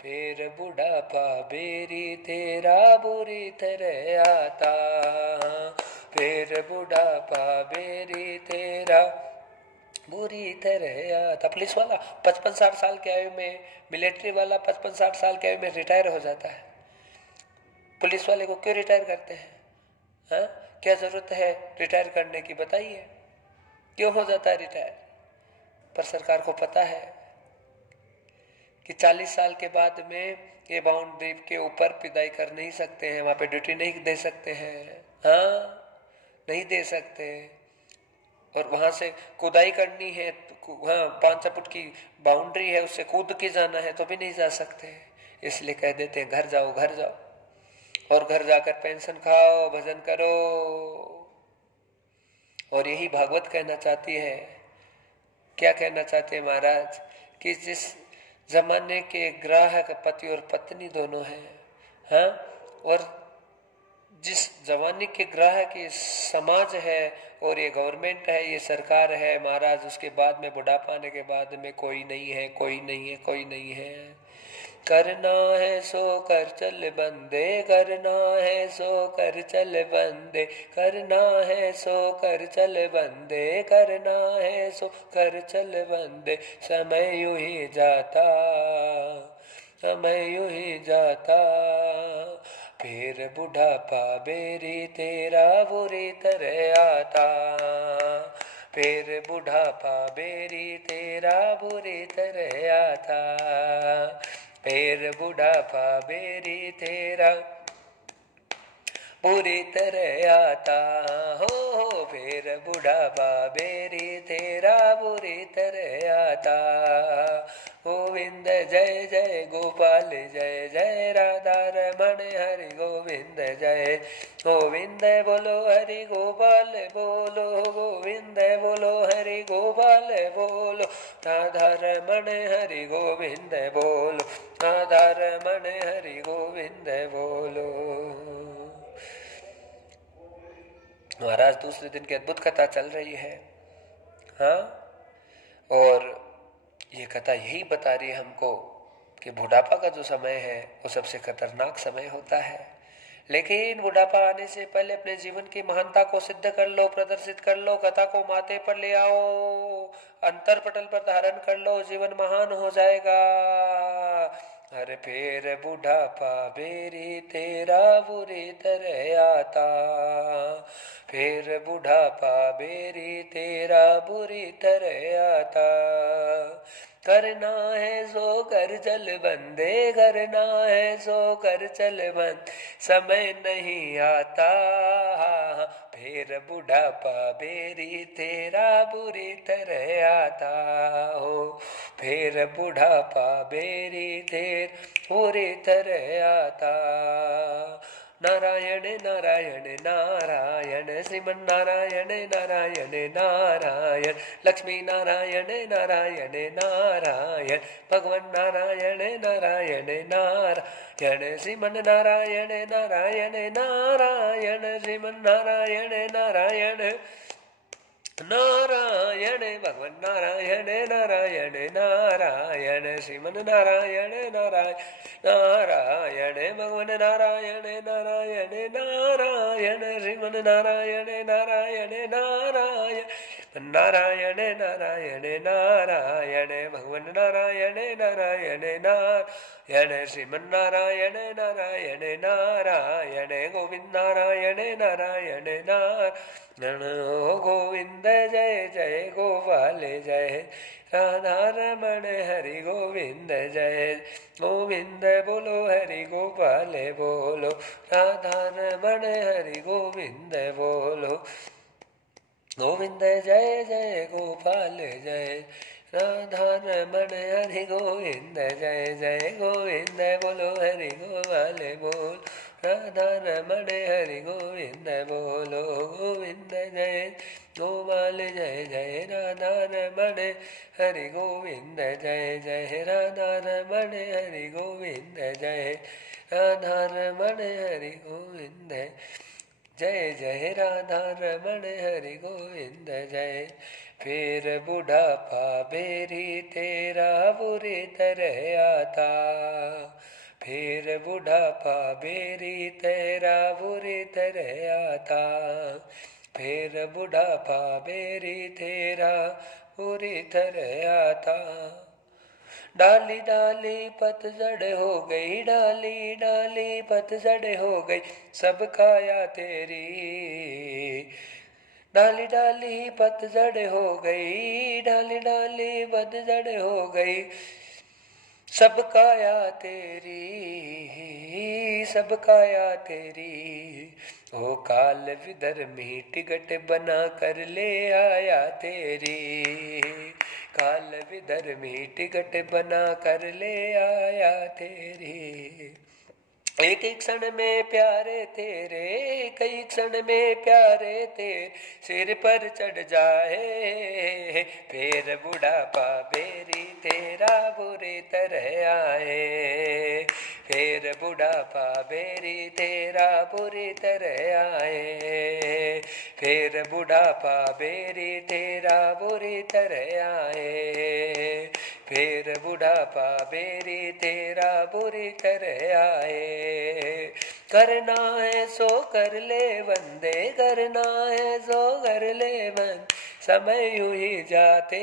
फिर बुढ़ापा बेरी तेरा बुरी तरह आता, फिर बुढ़ापा बेरी तेरा बुरी तरह आता। पुलिस वाला 55-60 साल के आयु में, मिलिट्री वाला 55-60 साल के आयु में रिटायर हो जाता है। पुलिस वाले को क्यों रिटायर करते हैं? हाँ, क्या जरूरत है रिटायर करने की, बताइए, क्यों हो जाता है रिटायर? पर सरकार को पता है कि 40 साल के बाद में ये बाउंड्री के ऊपर पिदाई कर नहीं सकते हैं, वहां पे ड्यूटी नहीं दे सकते हैं। हाँ, नहीं दे सकते। और वहां से खुदाई करनी है, हाँ 5 फुट की बाउंड्री है, उससे कूद के जाना है तो भी नहीं जा सकते। इसलिए कह देते हैं घर जाओ, घर जाओ, और घर जाकर पेंशन खाओ, भजन करो। और यही भागवत कहना चाहती है। क्या कहना चाहते हैं महाराज? कि जिस जमाने के ग्राहक पति और पत्नी दोनों हैं, हाँ, और जिस जमाने के ग्राहक ये समाज है और ये गवर्नमेंट है, ये सरकार है महाराज, उसके बाद में बुढ़ापा आने के बाद में कोई नहीं है, कोई नहीं है, कोई नहीं है। करना है सो कर चल बंदे, करना है सो कर चल बंदे, करना है सो कर चल बंदे, करना है सो कर चल बंदे, समय यूं ही जाता, समय यूं ही जाता, फिर बुढ़ापा बेरी तेरा बुरी तरह आता, फिर बुढ़ापा बेरी तेरा बुरी तरह आता, फिर बुढ़ापा बेरी तेरा बुरी तरह आता, हो फिर बुढ़ापा बेरी तेरा बुरी तरह आता। गोविंद जय जय गोपाल जय जय, राधा रमण हरि गोविंद जय, गोविंद बोलो हरि गोपाल बोलो, गोविंद बोलो हरि गोपाल बोलो, राधा रमण हरि गोविंद बोलो, राधा रमण हरि गोविंद बोलो। महाराज दूसरे दिन की अद्भुत कथा चल रही है। हाँ, और ये कथा यही बता रही है हमको कि बुढ़ापा का जो समय है वो सबसे खतरनाक समय होता है। लेकिन बुढ़ापा आने से पहले अपने जीवन की महानता को सिद्ध कर लो, प्रदर्शित कर लो, कथा को माथे पर ले आओ, अंतर पटल पर धारण कर लो, जीवन महान हो जाएगा। अरे फिर बुढ़ापा बेरी तेरा बुरी तरह आता, फिर बुढ़ापा बेरी तेरा बुरी तरह आता। करना है सो कर चल बंदे, करना है सो कर चल बंद, समय नहीं आता। फिर बुढ़ापा बेरी तेरा बुरी तरह आता हो, फिर बुढ़ापा बेरी तेर बुरी तरह आता। नारायण नारायण नारायण, श्रीमन नारायण नारायण नारायण, लक्ष्मी नारायण नारायण नारायण, भगवान नारायण नारायण नारायण, श्रीमन नारायण नारायण नारायण, श्रीमन नारायण नारायण नारायण, भगवान नारायण नारायण नारायण, श्रीमन नारायण नारायण नारायण, भगवान नारायण नारायण नारायण, श्रीमन नारायण नारायण नारायण, नारायण नारायण नारायण, भगवान नारायण नारायण नारायण, श्रीमन नारायण नारायण नारायण, गोविंद नारायण नारायण नारायण, गोविंद जय जय गोपाल जय, राधा रमण हरि गोविंद जय, गोविंद बोलो हरि गोपाल बोलो, राधा रमण हरि गोविंद बोलो, गोविंद जय जय गोपाल जय, राधा रमण हरि गोविंद जय जय, गोविंद बोलो हरि गोपाल बोलो, राधा रमण हरि गोविंद बोलो, गोविंद जय गोपाल जय जय, राधा रमण हरि गोविंद जय जय, राधा रमण हरि गोविंद जय, राधा रमण हरि गोविंद जय जय, राधा रमण हरि गोविंद जय। फिर बुढ़ापा बेरी तेरा बुरी तरह आता, फिर बुढ़ापा बेरी तेरा बुरी तरह आता, फिर बुढ़ापा बेरी तेरा बुरी तरह आता। डाली डाली पतझड़ हो गई, डाली डाली पतझड़ हो गई, सब काया तेरी, डाली डाली पतझड़ हो गई, डाली डाली पतझड़ हो गई, सब काया तेरी, सब काया तेरी, ओ काल विधर्मी टिकट बना कर ले आया तेरी, काल विधर्मी टिकट बना कर ले आया तेरी। एक एक क्षण में प्यारे तेरे, कई क्षण में प्यारे तेरे, सिर पर चढ़ जाए, फिर बुढ़ापा बेरी तेरा बुरी तरह आए, फिर बुढ़ापा बेरी तेरा बुरी तरह आए, फिर बुढ़ापा बेरी तेरा बुरी तरह आए, फिर बुढ़ापा बेरी तेरा बुरी तरह आए। करना है सो कर ले बंदे, करना है सो कर ले बंद, समय यूं ही जाते,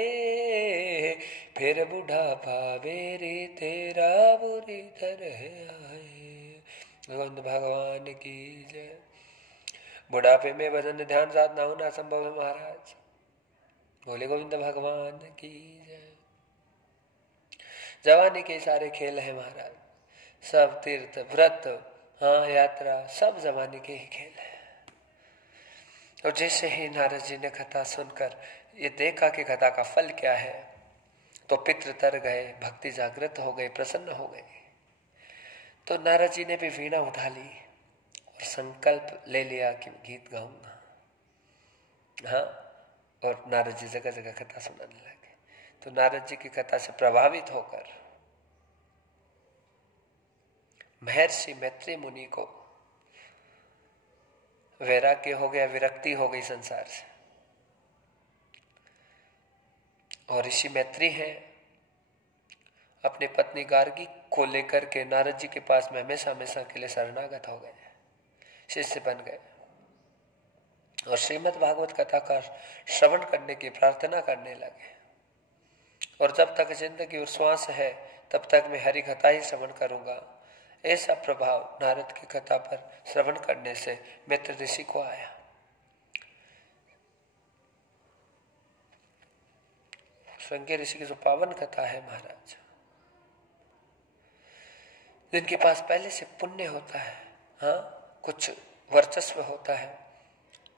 फिर बुढ़ापा बेरी तेरा बुरी तरह आए। गोविंद भगवान की जय। बुढ़ापे में भजन ध्यान साधना होना संभव है महाराज, बोले गोविंद भगवान की जय। जवानी के सारे खेल है महाराज, सब तीर्थ व्रत हाँ यात्रा सब जवानी के ही खेल है। और जैसे ही नारद जी ने कथा सुनकर ये देखा कि कथा का फल क्या है, तो पितृ तर गए, भक्ति जागृत हो गई, प्रसन्न हो गई। तो नारद जी ने भी वीणा उठा ली और संकल्प ले लिया कि गीत गाऊंगा। हाँ, और नारद जी जगह जगह कथा सुनाने लगे। तो नारद जी की कथा से प्रभावित होकर महर्षि मैत्री मुनि को वैराग्य हो गया, विरक्ति हो गई संसार से। और ऋषि मैत्री है अपनी पत्नी गार्गी को लेकर के नारद जी के पास में हमेशा हमेशा के लिए शरणागत हो गए, शिष्य बन गए और श्रीमद् भागवत कथा का श्रवण करने की प्रार्थना करने लगे। और जब तक जिंदगी और श्वास है तब तक मैं हरि कथा ही श्रवण करूंगा। ऐसा प्रभाव नारद की कथा पर श्रवण करने से मित्र ऋषि को आया। श्रृंगी ऋषि की जो पावन कथा है महाराज, जिनके पास पहले से पुण्य होता है, हाँ कुछ वर्चस्व होता है,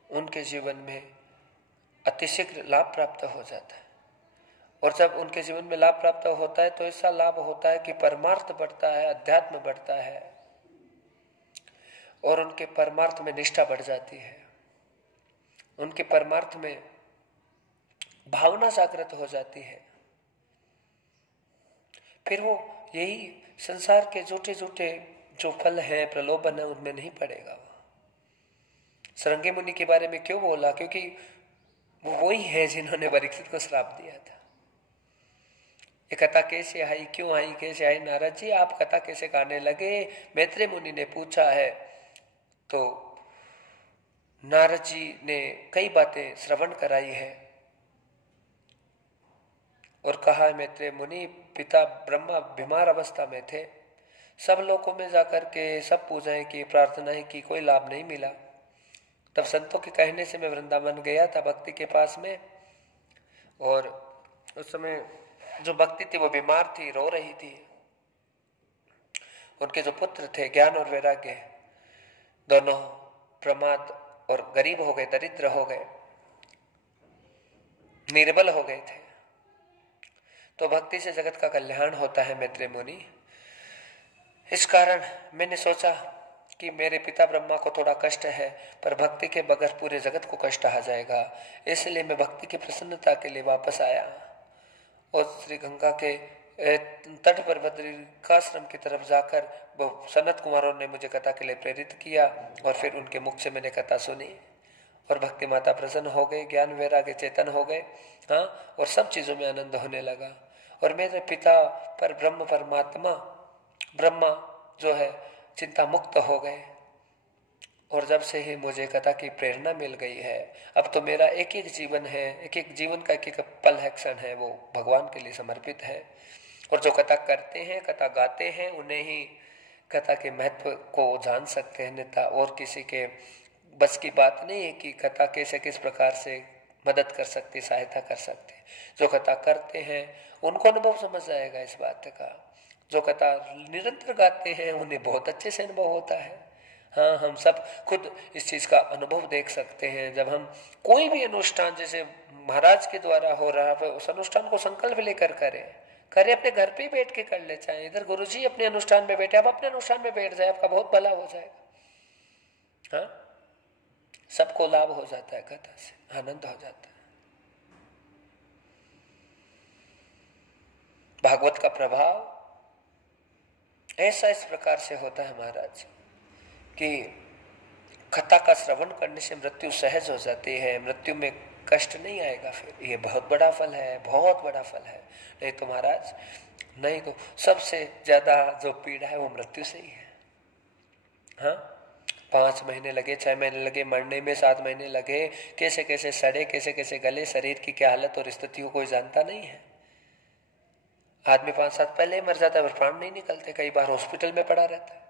उनके जीवन में अतिशीघ्र लाभ प्राप्त हो जाता है। और जब उनके जीवन में लाभ प्राप्त होता है तो ऐसा लाभ होता है कि परमार्थ बढ़ता है, अध्यात्म बढ़ता है और उनके परमार्थ में निष्ठा बढ़ जाती है। उनके परमार्थ में भावना जागृत हो जाती है। फिर वो यही संसार के झूठे झूठे जो फल हैं, प्रलोभन है, उनमें नहीं पड़ेगा। श्रृंगी मुनि के बारे में क्यों बोला? क्योंकि वो वही है जिन्होंने परीक्षित को श्राप दिया था। ये कथा कैसे आई, क्यों आई, कैसे आई? नारद जी आप कथा कैसे गाने लगे? मैत्रेय मुनि ने पूछा है। तो नारद जी ने कई बातें श्रवण कराई है और कहा है, मैत्रेय मुनि पिता ब्रह्मा बीमार अवस्था में थे, सब लोगों में जाकर के सब पूजाएं की, प्रार्थनाएं की, कोई लाभ नहीं मिला। तब संतों के कहने से मैं वृंदावन गया था भक्ति के पास में, और उस समय जो भक्ति थी वो बीमार थी, रो रही थी। उनके जो पुत्र थे ज्ञान और वैराग्य दोनों प्रमाद और गरीब हो गए, दरिद्र हो गए, निर्बल हो गए थे। तो भक्ति से जगत का कल्याण होता है मैत्रेय मुनि। इस कारण मैंने सोचा कि मेरे पिता ब्रह्मा को थोड़ा कष्ट है, पर भक्ति के बगैर पूरे जगत को कष्ट आ जाएगा, इसलिए मैं भक्ति की प्रसन्नता के लिए वापस आया और श्री गंगा के तट पर बद्रिकाश्रम की तरफ जाकर वो सनत कुमारों ने मुझे कथा के लिए प्रेरित किया और फिर उनके मुख से मैंने कथा सुनी और भक्ति माता प्रसन्न हो गई, ज्ञान वैराग्य चेतन हो गए, हाँ, और सब चीजों में आनंद होने लगा। और मेरे पिता पर ब्रह्म परमात्मा ब्रह्मा जो है चिंता मुक्त हो गए। और जब से ही मुझे कथा की प्रेरणा मिल गई है, अब तो मेरा एक एक जीवन है, एक एक जीवन का एक एक पल है, क्षण है, वो भगवान के लिए समर्पित है। और जो कथा करते हैं, कथा गाते हैं, उन्हें ही कथा के महत्व को जान सकते हैं, नेता और किसी के बस की बात नहीं है कि कथा कैसे किस प्रकार से मदद कर सकती, सहायता कर सकती। जो कथा करते हैं उनको अनुभव समझ आएगा इस बात का। जो कथा निरंतर गाते हैं उन्हें बहुत अच्छे से अनुभव होता है। हाँ, हम सब खुद इस चीज का अनुभव देख सकते हैं। जब हम कोई भी अनुष्ठान जैसे महाराज के द्वारा हो रहा है, उस अनुष्ठान को संकल्प लेकर करें, अपने घर पे ही बैठ के कर ले। चाहे इधर गुरुजी अपने अनुष्ठान में बैठे, आप अपने अनुष्ठान में बैठ जाए, आपका बहुत भला हो जाएगा। हाँ, सबको लाभ हो जाता है, कथा से आनंद हो जाता है। भागवत का प्रभाव ऐसा इस प्रकार से होता है महाराज कि कथा का श्रवण करने से मृत्यु सहज हो जाती है, मृत्यु में कष्ट नहीं आएगा। फिर ये बहुत बड़ा फल है, बहुत बड़ा फल है। नहीं तो महाराज, नहीं तो सबसे ज्यादा जो पीड़ा है वो मृत्यु से ही है। हाँ, 5 महीने लगे, 6 महीने लगे मरने में, 7 महीने लगे, कैसे कैसे सड़े, कैसे कैसे गले, शरीर की क्या हालत और स्थिति को कोई जानता नहीं है। आदमी 5 साल पहले ही मर जाता है, पर प्राण नहीं निकलते, कई बार हॉस्पिटल में पड़ा रहता है।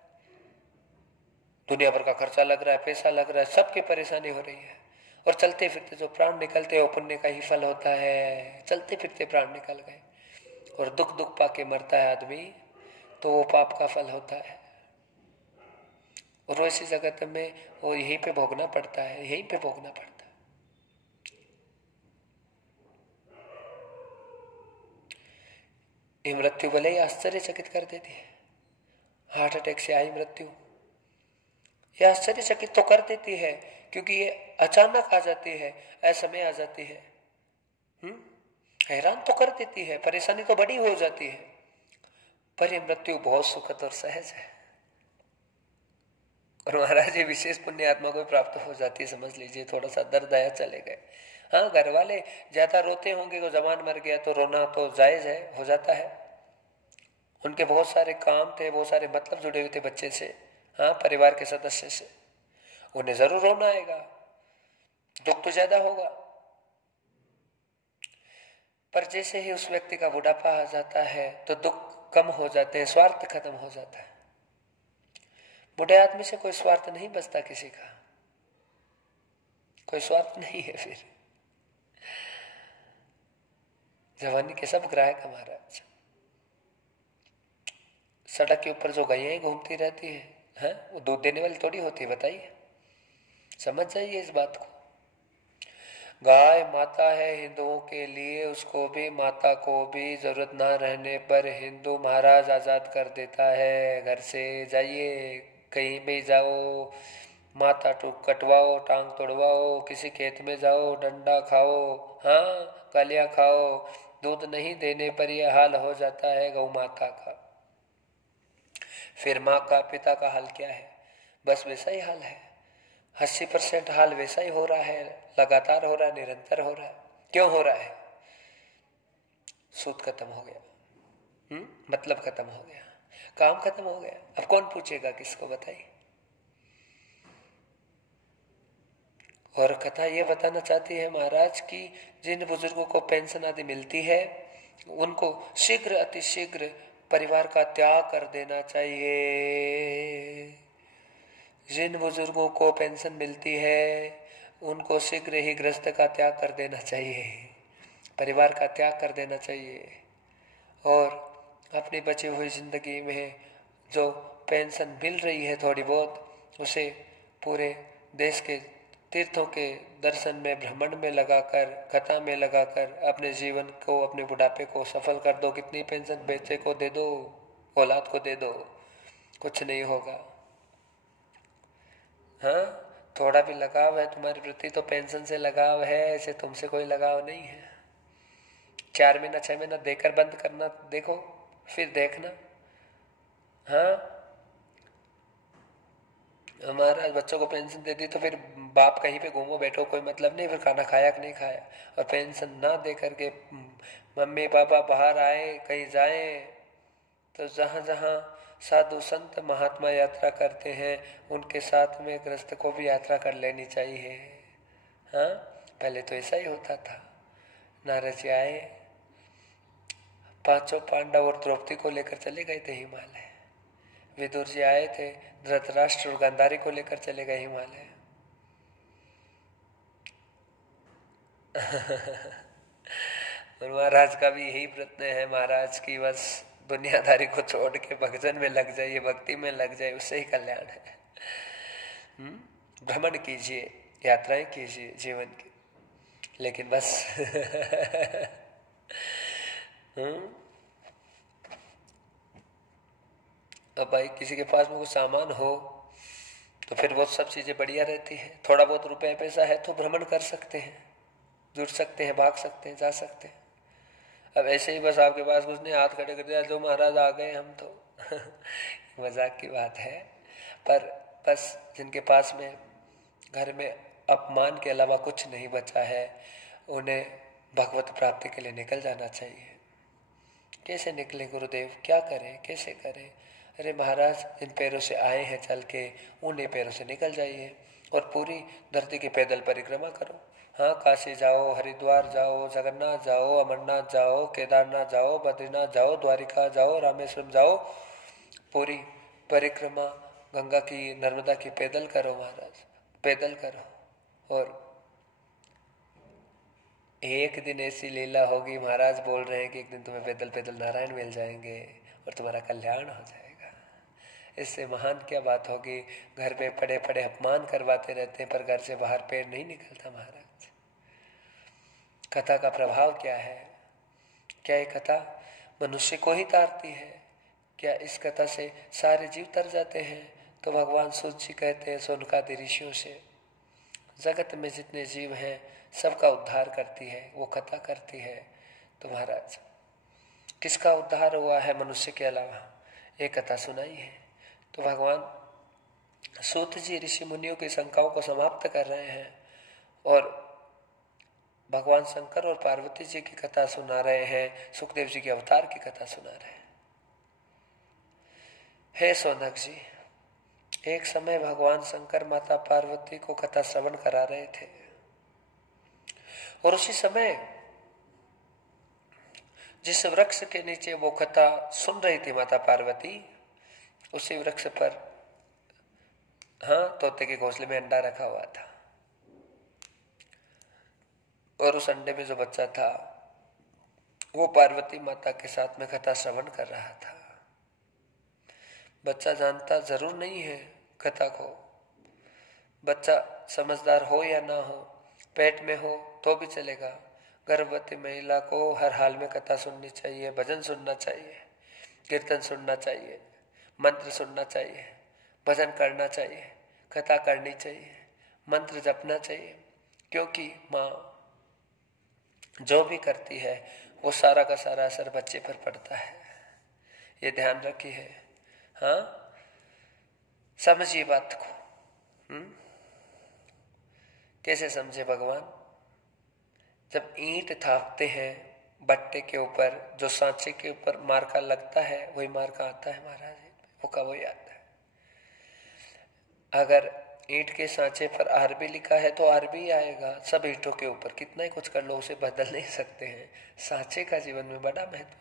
दुनिया भर का खर्चा लग रहा है, पैसा लग रहा है, सबकी परेशानी हो रही है, और चलते फिरते जो प्राण निकलते हैं वो पुण्य का ही फल होता है। चलते फिरते प्राण निकल गए और दुख दुख पाके मरता है आदमी, तो वो पाप का फल होता है। और इसी जगत में वो यहीं पे भोगना पड़ता है, यहीं पे भोगना पड़ता है। ये मृत्यु भले ही आश्चर्यचकित कर देती है। हार्ट अटैक से आई मृत्यु, ये आश्चर्यचकित तो कर देती है, क्योंकि ये अचानक आ जाती है, असमय आ जाती है। हैरान तो कर देती है, परेशानी तो बड़ी हो जाती है, पर ये मृत्यु बहुत सुखद और सहज है। और महाराज ये विशेष पुण्य आत्मा को प्राप्त हो जाती है। समझ लीजिए, थोड़ा सा दर्द आया चले गए। हाँ, घर वाले ज्यादा रोते होंगे, को जवान मर गया तो रोना तो जायज है, हो जाता है। उनके बहुत सारे काम थे, बहुत सारे मतलब जुड़े हुए थे बच्चे से, हाँ, परिवार के सदस्य से, उन्हें जरूर रोना आएगा, दुख तो ज्यादा होगा। पर जैसे ही उस व्यक्ति का बुढ़ापा आ जाता है तो दुख कम हो जाते हैं, स्वार्थ खत्म हो जाता है। बूढ़े आदमी से कोई स्वार्थ नहीं बचता, किसी का कोई स्वार्थ नहीं है। फिर जवानी के सब ग्राहक महाराज। सड़क के ऊपर जो गैया घूमती रहती है, वो दूध देने वाली थोड़ी होती है, बताइए। समझ जाइए इस बात को। गाय माता है हिंदुओं के लिए, उसको भी, माता को भी जरूरत ना रहने पर हिंदू महाराज आजाद कर देता है। घर से जाइए, कहीं भी जाओ, माथा टूक कटवाओ, टांग तोड़वाओ, किसी खेत में जाओ, डंडा खाओ, हाँ गालियां खाओ, दूध नहीं देने पर यह हाल हो जाता है गौ माता का। फिर माँ का, पिता का हाल क्या है? बस वैसा ही हाल है। 80% हाल वैसा ही हो रहा है, लगातार हो रहा है, निरंतर हो रहा है। क्यों हो रहा है? सूद खत्म हो गया, मतलब खत्म हो गया, काम खत्म हो गया। अब कौन पूछेगा किसको, बताइए। और कथा ये बताना चाहती है महाराज की जिन बुजुर्गों को पेंशन आदि मिलती है उनको शीघ्र अतिशीघ्र परिवार का त्याग कर देना चाहिए। जिन बुजुर्गों को पेंशन मिलती है उनको शीघ्र ही गृहस्थ का त्याग कर देना चाहिए, परिवार का त्याग कर देना चाहिए। और अपनी बची हुई जिंदगी में जो पेंशन मिल रही है थोड़ी बहुत, उसे पूरे देश के तीर्थों के दर्शन में, भ्रमण में लगाकर, कथा में लगाकर अपने जीवन को, अपने बुढ़ापे को सफल कर दो। कितनी पेंशन बेटे को दे दो, औलाद को दे दो, कुछ नहीं होगा। हाँ, थोड़ा भी लगाव है तुम्हारे प्रति तो पेंशन से लगाव है, ऐसे तुमसे कोई लगाव नहीं है। 4 महीना 6 महीना देकर बंद करना, देखो फिर देखना। हाँ, हमारा बच्चों को पेंशन दे दी तो फिर बाप कहीं पे घूमो बैठो, कोई मतलब नहीं, फिर खाना खाया कि नहीं खाया। और पेंशन ना दे करके मम्मी पापा बाहर आए, कहीं जाए, तो जहाँ जहाँ साधु संत महात्मा यात्रा करते हैं उनके साथ में गृहस्थ को भी यात्रा कर लेनी चाहिए। हाँ, पहले तो ऐसा ही होता था। नारद जी आए, 5 पांडव और द्रौपदी को लेकर चले गए थे हिमालय। विदुर जी आए थे, धृतराष्ट्र और गांधारी को लेकर चले गए हिमालय। और महाराज का भी यही प्रयत्न है महाराज की, बस दुनियादारी को छोड़ के भक्तन में लग जाइए, भक्ति में लग जाए, उससे ही कल्याण है। भ्रमण कीजिए, यात्राएं कीजिए जीवन की, लेकिन बस अब भाई किसी के पास में कुछ सामान हो तो फिर वो सब चीजें बढ़िया रहती है। थोड़ा बहुत रुपया पैसा है तो भ्रमण कर सकते हैं, जुड़ सकते हैं, भाग सकते हैं, जा सकते हैं। अब ऐसे ही बस आपके पास कुछ नहीं, हाथ खड़े कर दिया, जो महाराज आ गए हम तो मजाक की बात है। पर बस जिनके पास में घर में अपमान के अलावा कुछ नहीं बचा है, उन्हें भगवत प्राप्ति के लिए निकल जाना चाहिए। कैसे निकले गुरुदेव, क्या करें, कैसे करें? अरे महाराज, इन पैरों से आए हैं चल के, उन्हीं पैरों से निकल जाइए और पूरी धरती की पैदल परिक्रमा करो। हाँ, काशी जाओ, हरिद्वार जाओ, जगन्नाथ जाओ, अमरनाथ जाओ, केदारनाथ जाओ, बद्रीनाथ जाओ, द्वारिका जाओ, रामेश्वरम जाओ, पूरी परिक्रमा गंगा की, नर्मदा की पैदल करो महाराज, पैदल करो। और एक दिन ऐसी लीला होगी, महाराज बोल रहे हैं कि एक दिन तुम्हें पैदल पैदल नारायण मिल जाएंगे और तुम्हारा कल्याण हो जाएगा। इससे महान क्या बात होगी? घर पे पड़े पड़े अपमान करवाते रहते हैं पर घर से बाहर पैर नहीं निकलता महाराज। कथा का प्रभाव क्या है? क्या ये कथा मनुष्य को ही तारती है? क्या इस कथा से सारे जीव तर जाते हैं? तो भगवान सूत जी कहते हैं सोनकादि ऋषियों से, जगत में जितने जीव हैं सबका उद्धार करती है, वो कथा करती है। तो महाराज, किसका उद्धार हुआ है मनुष्य के अलावा? एक कथा सुनाई है। तो भगवान सूत जी ऋषि मुनियों की शंकाओं को समाप्त कर रहे हैं और भगवान शंकर और पार्वती जी की कथा सुना रहे हैं, सुखदेव जी के अवतार की कथा सुना रहे हैं। हे सोनक जी, एक समय भगवान शंकर माता पार्वती को कथा श्रवण करा रहे थे और उसी समय जिस वृक्ष के नीचे वो कथा सुन रही थी माता पार्वती, उसी वृक्ष पर तोते के घोंसले में अंडा रखा हुआ था, और उस अंडे में जो बच्चा था वो पार्वती माता के साथ में कथा श्रवण कर रहा था। बच्चा जानता जरूर नहीं है कथा को, बच्चा समझदार हो या ना हो, पेट में हो तो भी चलेगा। गर्भवती महिला को हर हाल में कथा सुननी चाहिए, भजन सुनना चाहिए, कीर्तन सुनना चाहिए, मंत्र सुनना चाहिए, भजन करना चाहिए, कथा करनी चाहिए, मंत्र जपना चाहिए, क्योंकि माँ जो भी करती है वो सारा का सारा असर बच्चे पर पड़ता है। ये ध्यान रखिए। समझिए बात को। कैसे समझे भगवान? जब ईंट थापते हैं बट्टे के ऊपर, जो सांचे के ऊपर मार्का लगता है वही मार्का आता है महाराज, वो का वही आता है। अगर ईंट के सांचे पर आरबी लिखा है तो आरबी आएगा। सब ईंटों के ऊपर कितना ही कुछ कर लो उसे बदल नहीं सकते हैं। सांचे का जीवन में बड़ा महत्व है।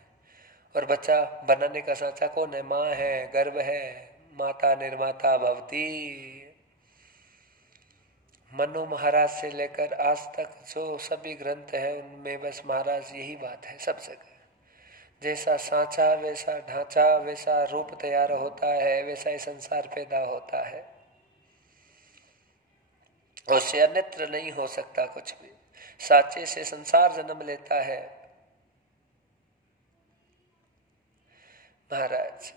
और बच्चा बनाने का सांचा कौन है? माँ है, गर्भ है, माता निर्माता भवती। मनु महाराज से लेकर आज तक जो सभी ग्रंथ है उनमें बस महाराज यही बात है सब जगह। जैसा सांचा वैसा ढांचा, वैसा रूप तैयार होता है, वैसा ही संसार पैदा होता है। उससे अन्यत्र नहीं हो सकता कुछ भी। सांचे से संसार जन्म लेता है महाराज।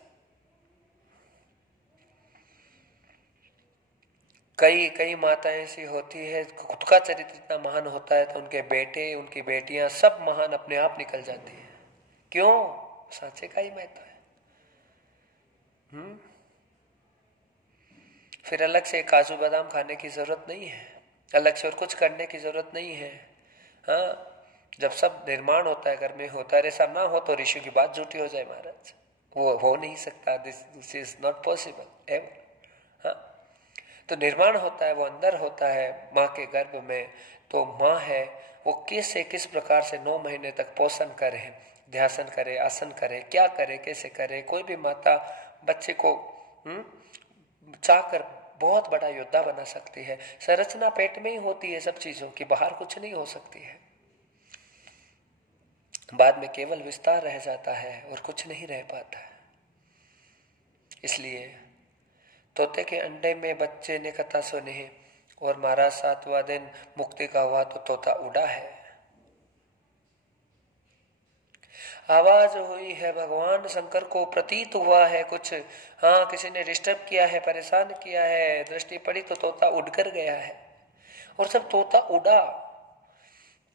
कई माताएं ऐसी होती है, खुद का चरित्र इतना महान होता है तो उनके बेटे, उनकी बेटियां सब महान अपने आप निकल जाती है। क्यों? सांचे का ही महत्व है। फिर अलग से काजू बादाम खाने की जरूरत नहीं है, अलग से और कुछ करने की जरूरत नहीं है। जब सब निर्माण होता है, घर में होता है, ऐसा ना हो तो ऋषि की बात झूठी हो जाए महाराज। वो हो नहीं सकता, this is not possible ever. तो निर्माण होता है, वो अंदर होता है माँ के गर्भ में। तो माँ है वो किस प्रकार से 9 महीने तक पोषण करे, ध्यान करे, आसन करे, क्या करे, कैसे करे। कोई भी माता बच्चे को चाहकर बहुत बड़ा योद्धा बना सकती है। संरचना पेट में ही होती है सब चीजों की, बाहर कुछ नहीं हो सकती है। बाद में केवल विस्तार रह जाता है और कुछ नहीं रह पाता है। इसलिए तोते के अंडे में बच्चे ने कथा सुनी और महाराज 7वां दिन मुक्ति का हुआ तो तोता उड़ा है। आवाज हुई है, भगवान शंकर को प्रतीत हुआ है कुछ, किसी ने डिस्टर्ब किया है, परेशान किया है, दृष्टि पड़ी तो तोता उड़कर गया है। और जब तोता उड़ा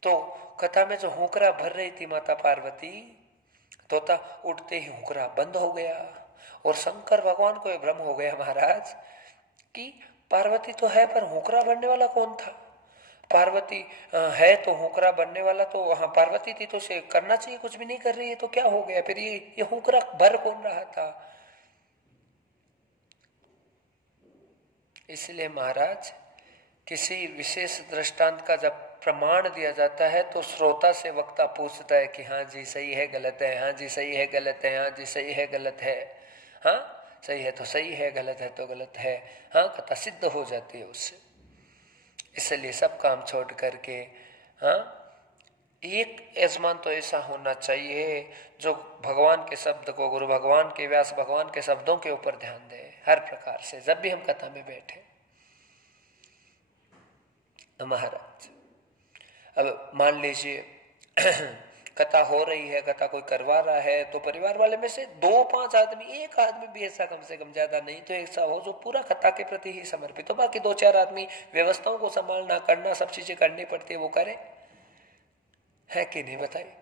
तो कथा में जो हुंकरा भर रही थी माता पार्वती, तोता उड़ते ही हुंकरा बंद हो गया। और शंकर भगवान को यह भ्रम हो गया महाराज कि पार्वती तो है पर हुंकरा भरने वाला कौन था? पार्वती है तो हुंकरा बनने वाला तो पार्वती थी, तो उसे करना चाहिए, कुछ भी नहीं कर रही है तो क्या हो गया? फिर ये हुंकरा भर कौन रहा था? इसलिए महाराज किसी विशेष दृष्टांत का जब प्रमाण दिया जाता है तो श्रोता से वक्ता पूछता है कि हाँ जी सही है गलत है, हाँ जी सही है गलत है, हाँ जी सही है गलत है, सही है तो सही है, गलत है तो गलत है। कथा सिद्ध हो जाती है उससे। इसलिए सब काम छोड़ करके एक यजमान तो ऐसा होना चाहिए जो भगवान के शब्द को, गुरु भगवान के, व्यास भगवान के शब्दों के ऊपर ध्यान दे हर प्रकार से। जब भी हम कथा में बैठे महाराज, अब मान लीजिए कथा हो रही है, कथा कोई करवा रहा है, तो परिवार वाले में से 2-5 आदमी, एक आदमी भी ऐसा कम से कम, ज्यादा नहीं तो ऐसा हो जो पूरा कथा के प्रति ही समर्पित हो। बाकी 2-4 आदमी व्यवस्थाओं को संभालना, करना, सब चीजें करनी पड़ती है, वो करे, है कि नहीं बताइए?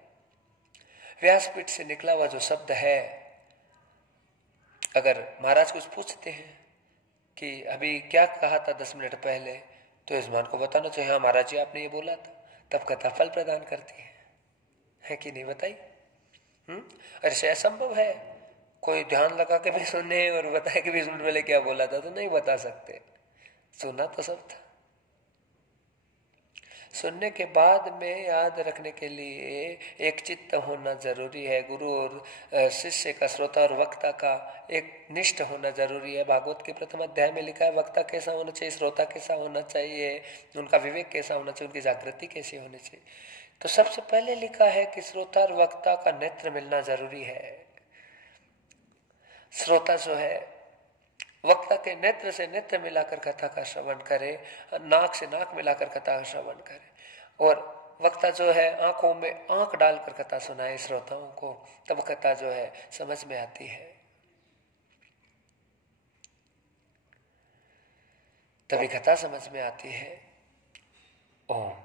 व्यासपीठ से निकला हुआ जो शब्द है, अगर महाराज कुछ पूछते हैं कि अभी क्या कहा था 10 मिनट पहले, तो यजमान को बताना चाहिए हाँ महाराज जी आपने ये बोला था, तब कथा फल प्रदान करती है कि नहीं बताइए? ऐसे असंभव है कोई ध्यान लगा के भी सुने और बताए कि 20 मिनट पहले क्या बोला था, तो नहीं बता सकते। सुना तो सब था। सुनने के बाद में याद रखने के लिए एक चित्त होना जरूरी है। गुरु और शिष्य का, श्रोता और वक्ता का एक निष्ठ होना जरूरी है। भागवत के प्रथम अध्याय में लिखा है वक्ता कैसा होना चाहिए, श्रोता कैसा होना चाहिए, उनका विवेक कैसा होना चाहिए, उनकी जागृति कैसी होनी चाहिए। तो सबसे पहले लिखा है कि श्रोता और वक्ता का नेत्र मिलना जरूरी है। श्रोता जो है वक्ता के नेत्र से नेत्र मिलाकर कथा का श्रवण करे, नाक से नाक मिलाकर कथा का श्रवण करे, और वक्ता जो है आंखों में आंख डालकर कथा सुनाए श्रोताओं को, तब कथा जो है समझ में आती है, तभी कथा समझ में आती है। ओम।